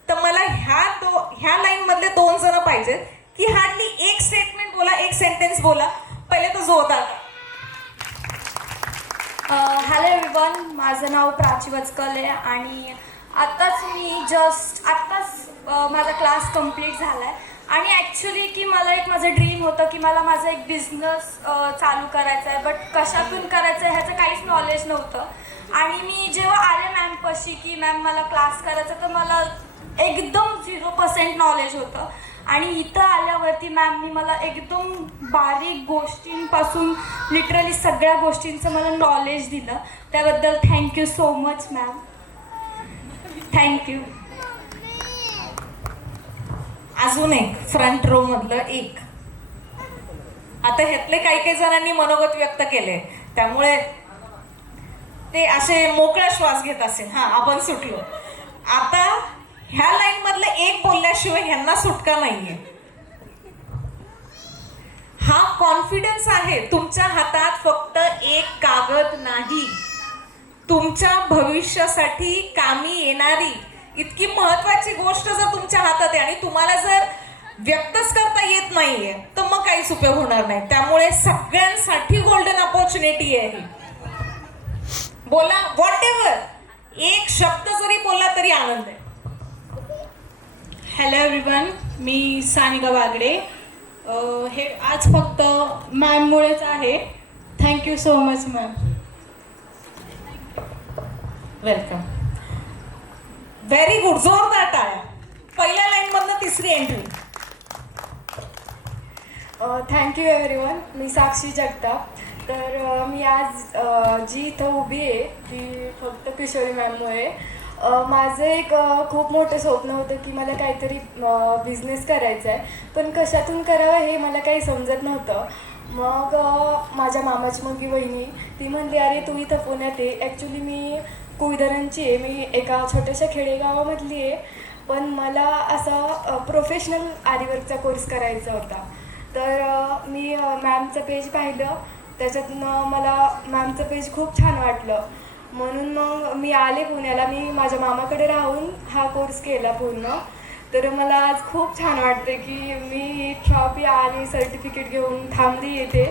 तर मला ह्या लाईनमधले 2 जण पाहिजेत की हार्डली एक स्टेटमेंट बोला, एक सेंटेन्स बोला. पहिले तर जोरदार. हॅलो एव्हरीवन, माझं नाव प्राची वचकले आणि आत्ताच माझा क्लास कंप्लीट झाला आहे. आणि ॲक्च्युली की मला माझं ड्रीम होतं की मला माझा एक बिझनेस चालू करायचा आहे, बट कशातून करायचं आहे ह्याचं काहीच नॉलेज नव्हतं. आणि मी जेव्हा आले मॅमपाशी की मॅम मला क्लास करायचा, तर मला एकदम 0% नॉलेज होतं. आणि इथं आल्यावरती मॅमनी मला एकदम बारीक गोष्टींपासून लिटरली सगळ्या गोष्टींचं मला नॉलेज दिलं. त्याबद्दल thank you so much ma'am. Thank you. अजून एक फ्रंट रो मधलं एक. आता ह्यातले काही जणांनी मनोगत व्यक्त केले, त्यामुळे ते असे मोकळा श्वास घेत असेल. हा, आपण सुटलो. आता ह्या लाईन मधलं एक बोलल्याशिवाय ह्यांना सुटका नाहीये. हा कॉन्फिडन्स आहे. तुमच्या हातात फक्त एक कागद नाही, तुमच्या भविष्यासाठी कामी येणारी इतकी महत्वाची गोष्ट जर तुमच्या हातात आहे आणि तुम्हाला जर व्यक्तच करता येत नाहीये, तर मग काहीच उपयोग होणार नाही. त्यामुळे सगळ्यांसाठी गोल्डन अपॉर्च्युनिटी आहे ही. बोला, व्हॉट एव्हर, एक शब्द जरी बोलला तरी आनंद आहे. हॅलो एव्हरीवन, मी सानिका बागडे. हे आज फक्त मॅममुळेच आहे. Thank you so much ma'am. Welcome. Very good. जोरदार टाळ्या. पहिल्या लाईन मधनं तिसरी एंट्री. Thank you everyone. मी साक्षी जगताप. तर मी आज जी इथं उभी आहे ती फक्त किशोरी मॅममुळे. माझं एक खूप मोठं स्वप्न होतं की मला काहीतरी बिझनेस करायचा आहे, पण कशातून करावं हे मला काही समजत नव्हतं. मग माझ्या मामाची मुलगी वहिनी ती म्हणली, अरे तू इथं पुण्यात आहे. ॲक्च्युली मी कुईदरांची आहे, मी एका छोट्याशा खेडेगावामधली आहे, पण मला असा प्रोफेशनल आरीवर्कचा कोर्स करायचा होता. तर मी मॅमचं पेज पाहिलं, त्याच्यातनं मला मॅमचं पेज खूप छान वाटलं. म्हणून मग मी आले पुण्याला. मी माझ्या मामाकडे राहून हा कोर्स केला पूर्ण. तर मला आज खूप छान वाटते की मी ही ट्रॉफी आणि सर्टिफिकेट घेऊन थांबली येते.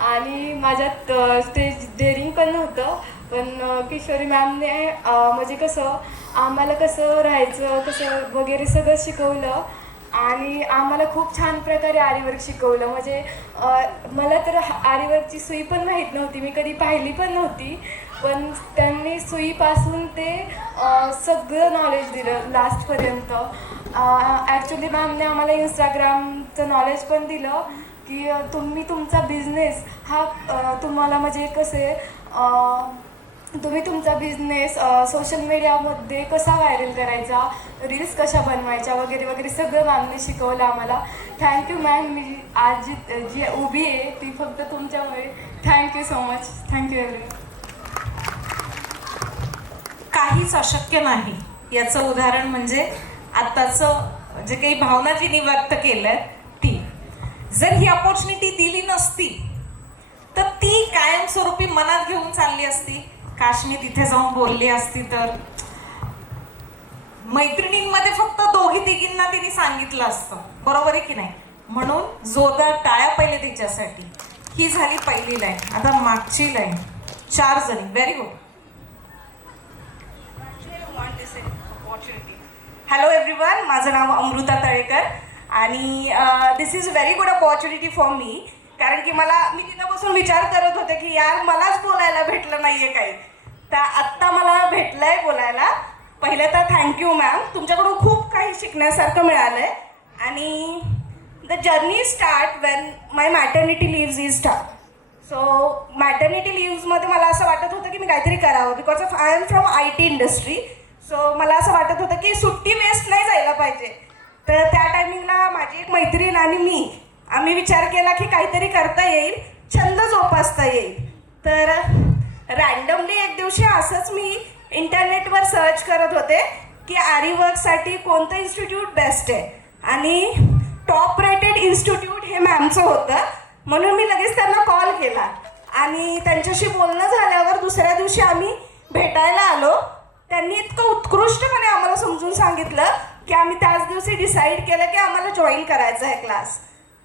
आणि माझ्यात स्टेज डेअरिंग पण नव्हतं, पण किशोरी मॅमने म्हणजे कसं आम्हाला कसं राहायचं कसं वगैरे सगळं शिकवलं. आणि आम्हाला खूप छान प्रकारे आरीवर्क शिकवलं. म्हणजे मला तर आरीवर्कची सुई पण माहीत नव्हती, मी कधी पाहिली पण नव्हती, पण त्यांनी सुईपासून ते सगळं नॉलेज दिलं लास्टपर्यंत. ॲक्च्युली मॅमने आम्हाला इंस्टाग्रामचं नॉलेज पण दिलं की तुम्ही तुमचा बिझनेस हा तुम्हाला म्हणजे कसे तुम्ही तुमचा बिझनेस सोशल मीडियामध्ये कसा व्हायरल करायचा, रील्स कशा बनवायच्या वगैरे वगैरे सगळं मॅमने शिकवलं आम्हाला. Thank you ma'am. मी आज जी उभी आहे ती फक्त तुमच्यामुळे. Thank you so much. Thank you everyone. काहीच अशक्य नाही याचं उदाहरण म्हणजे आत्ताचं जे काही भावना जिने व्यक्त केलं ती. जर ही अपॉर्च्युनिटी दिली नसती तर ती कायमस्वरूपी मनात घेऊन चालली असती. काश मी तिथे जाऊन बोलली असती तर. मैत्रिणींमध्ये फक्त दोघी तिघींना तिने सांगितलं असतं, बरोबर आहे की नाही? म्हणून जोरदार टाळ्या पहिले तिच्यासाठी. ही झाली पहिली लाईन. आता मागची लाईन. 4 जणी. Very good. हॅलो एव्हरीवन, माझं नाव अमृता तळेकर आणि this is very good opportunity for me. कारण की मी तिथं बसून विचार करत होते की यार मलाच बोलायला भेटलं नाहीये काही, तर आत्ता मला भेटलंय बोलायला. पहिलं तर थँक्यू मॅम, तुमच्याकडून खूप काही शिकण्यासारखं मिळालंय. आणि the journey start when my maternity leaves is start. So maternity लिव्जमध्ये मला असं वाटत होतं की मी काहीतरी करावं, because of I am from IT industry. So मला असं वाटत होतं की सुट्टी वेस्ट नाही जायला पाहिजे. तर त्या टायमिंगला माझी एक मैत्रीण आणि आम्ही विचार केला की काहीतरी करता येईल, छंद जोपासता येईल. तर रँडमली एक दिवशी असंच मी इंटरनेटवर सर्च करत होते की आरीवर्कसाठी कोणतं इन्स्टिट्यूट बेस्ट आहे, आणि टॉप रेटेड इन्स्टिट्यूट हे मॅमचं होतं. म्हणून मी लगेच त्यांना कॉल केला आणि त्यांच्याशी बोलणं झाल्यावर दुसऱ्या दिवशी आम्ही भेटायला आलो. त्यांनी इतकं उत्कृष्टपणे आम्हाला समजून सांगितलं की आम्ही त्याच दिवशी डिसाईड केलं की आम्हाला जॉईन करायचा आहे क्लास.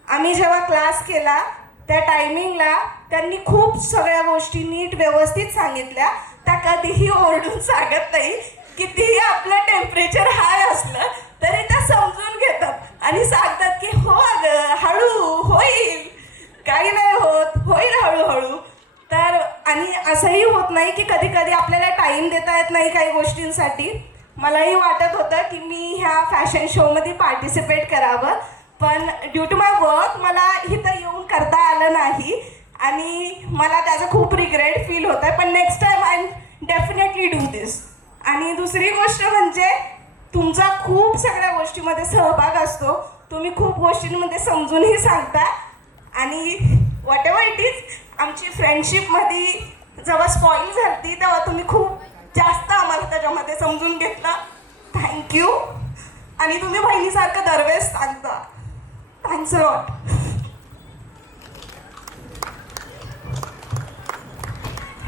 आम्ही जेव्हा क्लास केला त्या टायमिंगला त्यांनी खूप सगळ्या गोष्टी नीट व्यवस्थित सांगितल्या. त्या कधीही ओरडून सांगत नाही. कितीही आपलं टेम्परेचर हाय असलं तरी त्या समजून घेतात आणि सांगतात की हो अगं हळू होईल, काही नाही होत, होईल हळूहळू. तर आणि असंही होत नाही की कधी कधी आपल्याला टाईम देता येत नाही काही गोष्टींसाठी. मलाही वाटत होतं की मी ह्या फॅशन शोमध्ये पार्टिसिपेट करावं, पण ड्यू टू माय वर्क मला इथं येऊन करता आलं नाही आणि मला त्याचं खूप रिग्रेट फील होत आहे. पण next time I definitely do this. आणि दुसरी गोष्ट म्हणजे तुमचा खूप सगळ्या गोष्टीमध्ये सहभाग असतो. तुम्ही खूप गोष्टींमध्ये समजूनही सांगता आणि वॉट एव्हर इट इज, आमची फ्रेंडशिपमध्ये जेव्हा स्पॉईल झाली तेव्हा तुम्ही खूप जास्त आम्हाला त्याच्यामध्ये समजून घेतला. थँक्यू. आणि तुम्ही बहिणीसारखं दरवेळेस सांगता. Thanks a lot.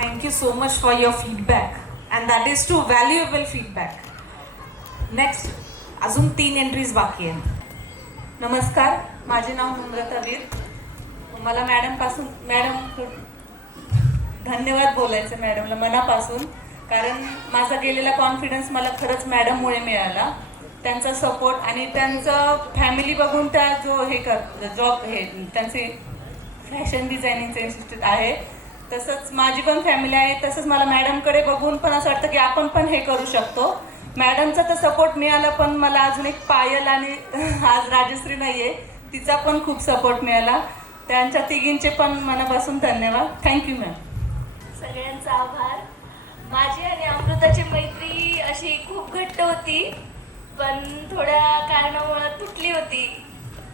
Thank you so much for your feedback, and that is too valuable feedback. Next, अजून 3 एंट्रीज बाकी आहेत. नमस्कार, माझे नाव नम्रता वीर. मला मॅडम धन्यवाद बोलायचं मॅडमला मनापासून, कारण माझा गेलेला कॉन्फिडन्स मला खरंच मॅडममुळे मिळाला. त्यांचा सपोर्ट आणि त्यांचं फॅमिली बघून त्या जो हे जॉब हे त्यांचे फॅशन डिझायनिंगचं इन्स्टिट्यूट आहे, तसंच माझी पण फॅमिली आहे. तसंच मला मॅडमकडे बघून पण असं वाटतं की आपण पण हे करू शकतो. मॅडमचा तर सपोर्ट मिळाला, पण मला अजून एक पायल आणि आज राजश्री नाही आहे, तिचा पण खूप सपोर्ट मिळाला. त्यांच्या तिघींचे पण मनापासून धन्यवाद. Thank you ma'am. सगळ्यांचा आभार. माझी आणि अमृताची मैत्री अशी खूप घट्ट होती, पण थोड्या कारणामुळे तुटली होती.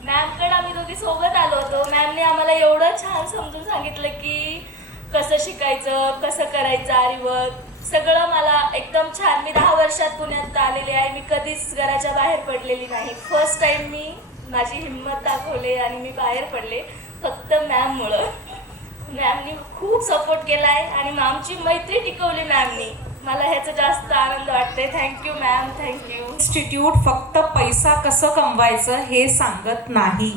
मॅमकडे आम्ही दोघी सोबत आलो होतो. मॅमने आम्हाला एवढं छान समजून सांगितलं की कसं शिकायचं, कसं करायचं आरीवर्क, सगळं मला एकदम छान. मी 10 वर्षात पुण्यात आलेली आहे. मी कधीच घराच्या बाहेर पडलेली नाही. फर्स्ट टाईम मी माझी हिंमत दाखवली आणि मी बाहेर पडले फक्त मॅममुळं. मॅमनी खूप सपोर्ट केला आहे आणि आमची मैत्री टिकवली मॅमनी. मला ह्याचा जास्त आनंद वाटतोय. Thank you ma'am, thank you. इन्स्टिट्यूट फक्त पैसा कसं कमवायचं हे सांगत नाही.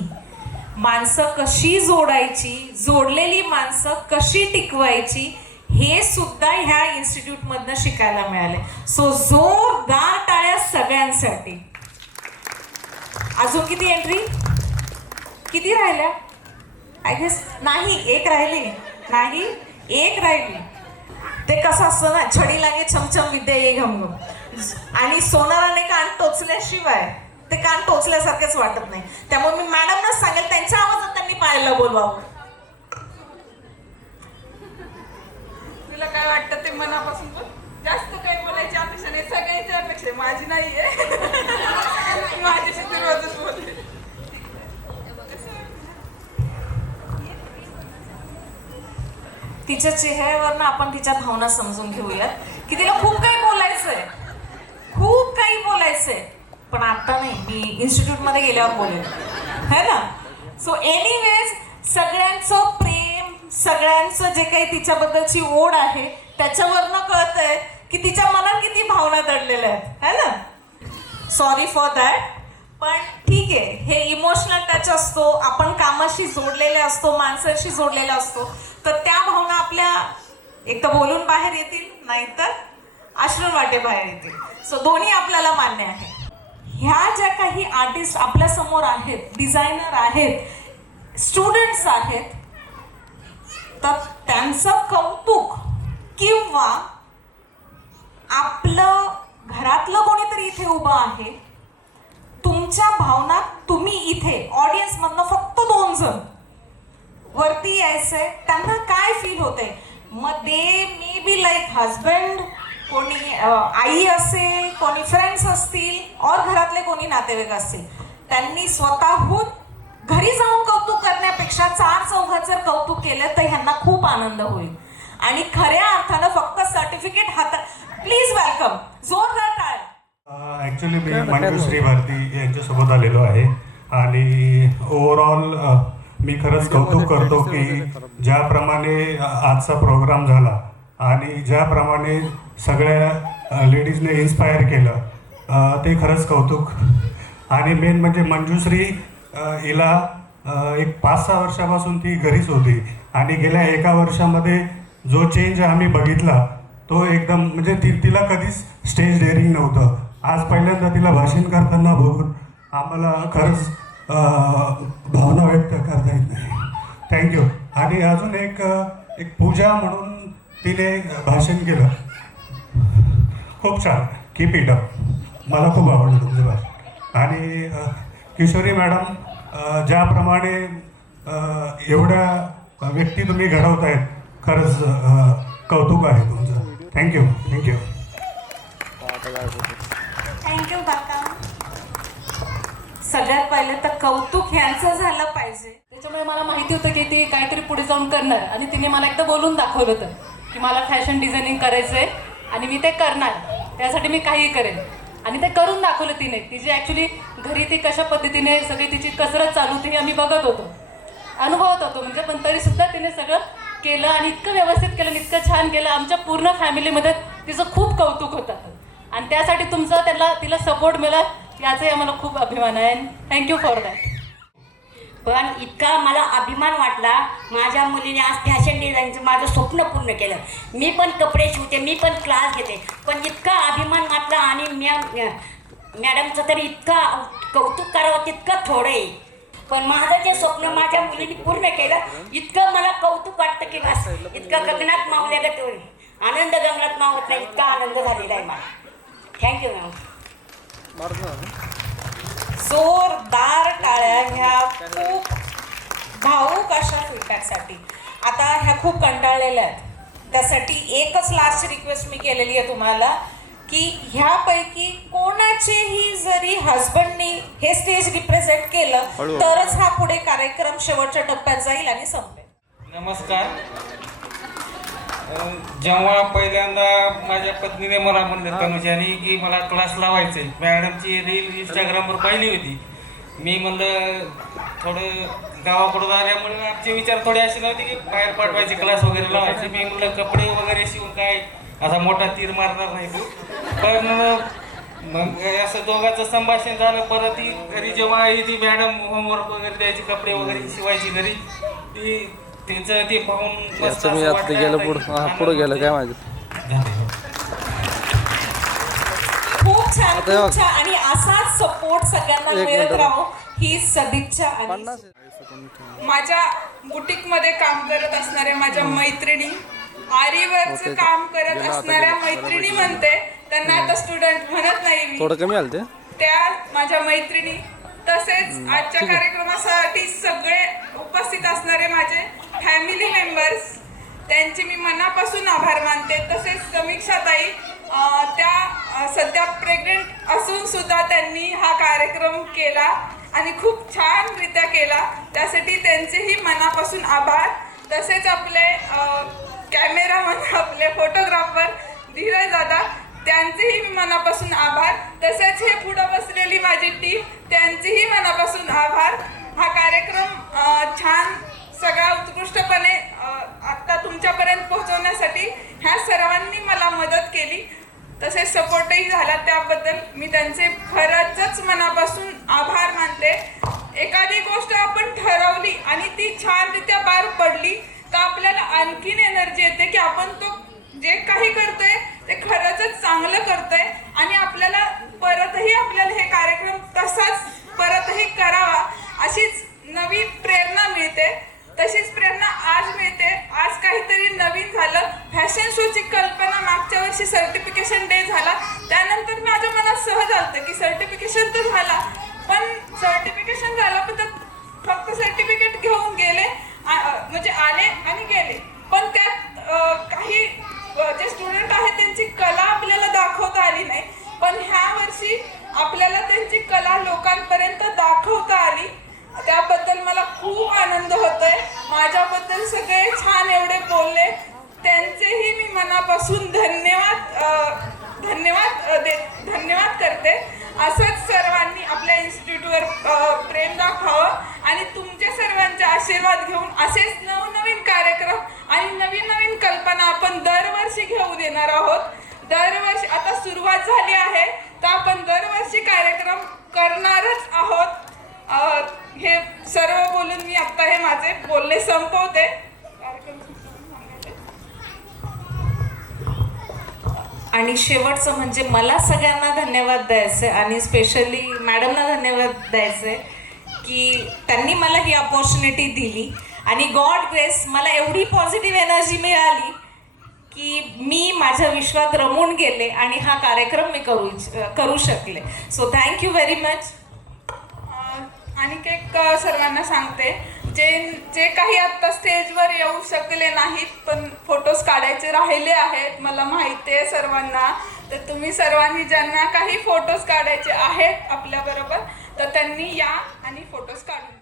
माणसं कशी जोडायची, जोडलेली माणसं कशी टिकवायची हे सुद्धा ह्या इन्स्टिट्यूटमधनं शिकायला मिळाले. सो जोरदार टाळ्या सगळ्यांसाठी. अजून किती एंट्री, किती राहिल्या? आय गेस नाही, एक राहिली. नाही, एक राहिली. ते कसं असतं ना, छडी लागे छमछम विद्या ये घमघम, आणि सोनाराने कान टोचल्याशिवाय ते कान टोचल्यासारखेच वाटत नाही. त्यामुळे मी मॅडमनाच सांगेल त्यांच्या आवाजात त्यांनी पाहायला बोलवावं. तुला काय वाटतं ते मनापासून बोल. जास्त काही बोलायची अपेक्षा नाही, सगळ्यांची अपेक्षा माझी नाहीये. माझ्याशी तर रोजच बोलते. तिच्या चेहऱ्यावरनं आपण तिच्या भावना समजून घेऊयात की तिला खूप काही बोलायचंय, खूप काही बोलायचंय, पण आता नाही, मी इन्स्टिट्यूटमध्ये गेल्यावर बोलेन, है ना. सो एनिवेज, सगळ्यांचं प्रेम, सगळ्यांचं जे काही तिच्याबद्दलची ओढ आहे त्याच्यावरनं कळतंय की तिच्या मनात किती भावना दडलेल्या आहेत, है ना. Sorry for that. पण ठीक आहे, हे इमोशनल टच असतो, आपण कामाशी जोडलेले असतो, माणसाशी जोडलेला असतो, तर त्या भावना आपल्या एक तर बोलून बाहेर येतील, नाहीतर आश्रम वाटे बाहेर येतील. सो दोन्ही आपल्याला मान्य आहे. ह्या ज्या काही आर्टिस्ट आपल्या समोर आहेत, डिझायनर आहेत, स्टुडंट्स आहेत, तर त्यांचं कौतुक किंवा आपलं घरातलं कोणीतरी इथे उभं आहे, तुमच्या भावना, तुम्ही इथे ऑडियन्समधनं फक्त 2 जण वरती यायचंय, त्यांना काय फील होते, मग दे मे बी लाईक हजबंड, कोणी आई असेल, कोणी फ्रेंड्स असतील, और घरातले कोणी नातेवाईक असतील, त्यांनी स्वतःहून घरी जाऊन कौतुक करण्यापेक्षा 4 चौघात जर कौतुक केलं तर ह्यांना खूप आनंद होईल. आणि खऱ्या अर्थानं फक्त सर्टिफिकेट हातात प्लीज वेलकम जोरदार टाळ्या. ॲक्च्युली मी मंजुश्री भारती यांच्यासोबत आलेलो आहे आणि ओव्हरऑल मी खरंच कौतुक करतो की ज्याप्रमाणे आजचा प्रोग्राम झाला आणि ज्याप्रमाणे सगळ्या लेडीजने इन्स्पायर केलं ते खरंच कौतुक. आणि मेन म्हणजे मंजुश्री हिला एक 5-6 वर्षापासून ती घरीच होती आणि गेल्या 1 वर्षामध्ये जो चेंज आम्ही बघितला तो एकदम म्हणजे तिला कधीच स्टेज डेअरिंग नव्हतं. आज पहिल्यांदा तिला भाषण करताना बघून आम्हाला खरंच भावना व्यक्त करता येत नाही. थँक्यू. आणि अजून एक पूजा म्हणून तिने भाषण केलं, खूप छान. Keep it up. मला खूप आवडलं तुमचं भाषण. आणि किशोरी मॅडम ज्याप्रमाणे एवढ्या व्यक्ती तुम्ही घडवतायत खरंच कौतुक आहे तुमचं. थँक्यू. थँक्यू काका. सगळ्यात पहिले तर कौतुक यांचं झालं पाहिजे. त्याच्यामुळे मला माहिती होतं की ती काहीतरी पुढे जाऊन करणार आणि तिने मला एकदा बोलून दाखवलं होतं की मला फॅशन डिझायनिंग करायचं आहे आणि मी ते करणार, त्यासाठी मी काहीही करेन. आणि ते करून दाखवलं तिने. तिची ॲक्च्युली घरी ती कशा पद्धतीने सगळी तिची कसरत चालू होती हे आम्ही बघत होतो, अनुभवत होतो म्हणजे. पण तरीसुद्धा तिने सगळं केलं आणि इतकं व्यवस्थित केलं, इतकं छान केलं. आमच्या पूर्ण फॅमिलीमध्ये तिचं खूप कौतुक होतं आणि त्यासाठी तुमचा तिला सपोर्ट मिळाला याचाही आम्हाला खूप अभिमान आहे. Thank you for that. पण इतका मला अभिमान वाटला, माझ्या मुलीने आज फॅशन डिझाईनचं माझं स्वप्न पूर्ण केलं. मी पण कपडे शिवते, मी पण क्लास घेते, पण इतका अभिमान वाटला. आणि मॅडमचं तरी इतका कौतुक करावं तितकं थोडं आहे, पण माझं जे स्वप्न माझ्या मुलीने पूर्ण केलं इतकं मला कौतुक वाटतं की बस. इतकं गगनात मावल्यागत आनंद गगनात मावत नाही, इतका आनंद झालेला आहे मला. Thank you ma'am. जोरदार टाळ्या ह्या खूप भावूक अशा फीडबॅकसाठी. आता ह्या खूप कंटाळलेल्या आहेत, त्यासाठी एकच लास्ट रिक्वेस्ट मी केलेली आहे तुम्हाला की ह्यापैकी कोणाचेही जरी हजबंडनी हे स्टेज रिप्रेझेंट केलं तरच हा पुढे कार्यक्रम शेवटच्या टप्प्यात जाईल आणि संपेल. नमस्कार. जेव्हा पहिल्यांदा माझ्या पत्नीने मला म्हणलं तनुजानी की मला क्लास लावायचं आहे, मॅडमची रील इंस्टाग्रामवर पाहिली होती. मी म्हणलं थोडं गावाकडून आल्यामुळे आमचे विचार थोडे असे नव्हते की बाहेर पाठवायचे क्लास वगैरे लावायचे. मी म्हणलं कपडे वगैरे शिवून काय असा मोठा तीर मारणार नाही तू. पण मग असं दोघांचं संभाषण झालं. परत ती घरी जेव्हा ती मॅडम होमवर्क वगैरे द्यायची, कपडे वगैरे शिवायची घरी, ती तिचं ते पाहून पुढे गेलं काय माझं. खूप छान खूप छान. आणि असाच सपोर्ट सगळ्यांना मिळत राहो ही सदिच्छा. माझ्या बुटीकमध्ये काम करत असणाऱ्या माझ्या मैत्रिणी, आरीवर्कचं काम करत असणाऱ्या मैत्रिणी म्हणते, त्यांना आता स्टुडंट म्हणत नाही मी, थोडं कमी आलं ते. त्या माझ्या मैत्रिणी, तसेच आजच्या कार्यक्रमासाठी सगळे उपस्थित असणारे माझे फॅमिली मेंबर्स, त्यांचे मी मनापासून आभार मानते. तसेच समीक्षाताई, त्या सध्या प्रेग्नेंट असून सुद्धा त्यांनी हा कार्यक्रम केला आणि खूप छानरित्या केला, त्यासाठी त्यांचेही मनापासून आभार. तसेच आपले कॅमेरामन, आपले फोटोग्राफर धीरज दादा, त्यांचेही मनापासून आभार. तसेच हे पुढं बसलेली माझी टीम, त्यांचेही मनापासून आभार. हा कार्यक्रम छान सगळा उत्कृष्टपणे आत्ता तुमच्यापर्यंत पोहोचवण्यासाठी ह्या सर्वांनी मला मदत केली, तसेच सपोर्टही झाला, त्याबद्दल मी त्यांचे खरंच मनापासून आभार मानते. एखादी गोष्ट आपण ठरवली आणि ती छानरित्या पार पडली तर आपल्याला आणखीन एनर्जी येते की आपण तो जे काही करतोय ते खरंच चांगलं करतोय आणि आपल्याला परतही आपल्याला हे कार्यक्रम तसाच परतही करावा अशीच नवी प्रेरणा मिळते. तशीच प्रेरणा आज मिळते. आज काहीतरी नवीन झालं. फॅशन शोची कल्पना मागच्या वर्षी सर्टिफिकेशन डे झाला, त्यानंतर माझ्या मनात सहज आलं की सर्टिफिकेशन तर झाला, पण सर्टिफिकेशन झालं पण फक्त सर्टिफिकेट घेऊन गेले, म्हणजे आले आणि गेले, पण त्यात काही जे स्टुडंट आहेत त्यांची कला आपल्याला दाखवता आली नाही. पण ह्या वर्षी आपल्याला त्यांची कला लोकांपर्यंत दाखवता आली, त्याबद्दल मला खूप आनंद होतोय. माझ्याबद्दल सगळे छान एवढे बोलले, त्यांचे मनापासून धन्यवाद करते. असंच सर्वांनी आपल्या इन्स्टिट्यूटवर प्रेम दाखवावं आणि तुमच्या सर्वांचे आशीर्वाद घेऊन असेच नवनवीन कार्यक्रम आणि नवीन नवीन कल्पना आपण दरवर्षी घेऊ देणार आहोत. दरवर्षी आता सुरुवात झाली आहे तर आपण दरवर्षी कार्यक्रम करणारच आहोत. हे सर्व बोलून मी आता हे माझे बोलणे संपवते. आणि शेवटचं म्हणजे मला सगळ्यांना धन्यवाद द्यायचे आणि स्पेशली मॅडमला धन्यवाद द्यायचे की त्यांनी मला ही अपॉर्च्युनिटी दिली आणि गॉड ग्रेस मला एवढी पॉझिटिव्ह एनर्जी मिळाली की मी माझ्या विश्वात रमून गेले आणि हा कार्यक्रम मी करू शकले. So thank you very much. आणि एक सर्वांना सांगते, जे काही आत्ता स्टेजवर येऊ शकले नाहीत पण फोटोज काढायचे राहिले आहेत, मला माहिती आहे सर्वांना, तर तुम्ही सर्वांनी ज्यांना काही फोटोज काढायचे आहेत आपल्याबरोबर तर त्यांनी या आणि फोटोज काढून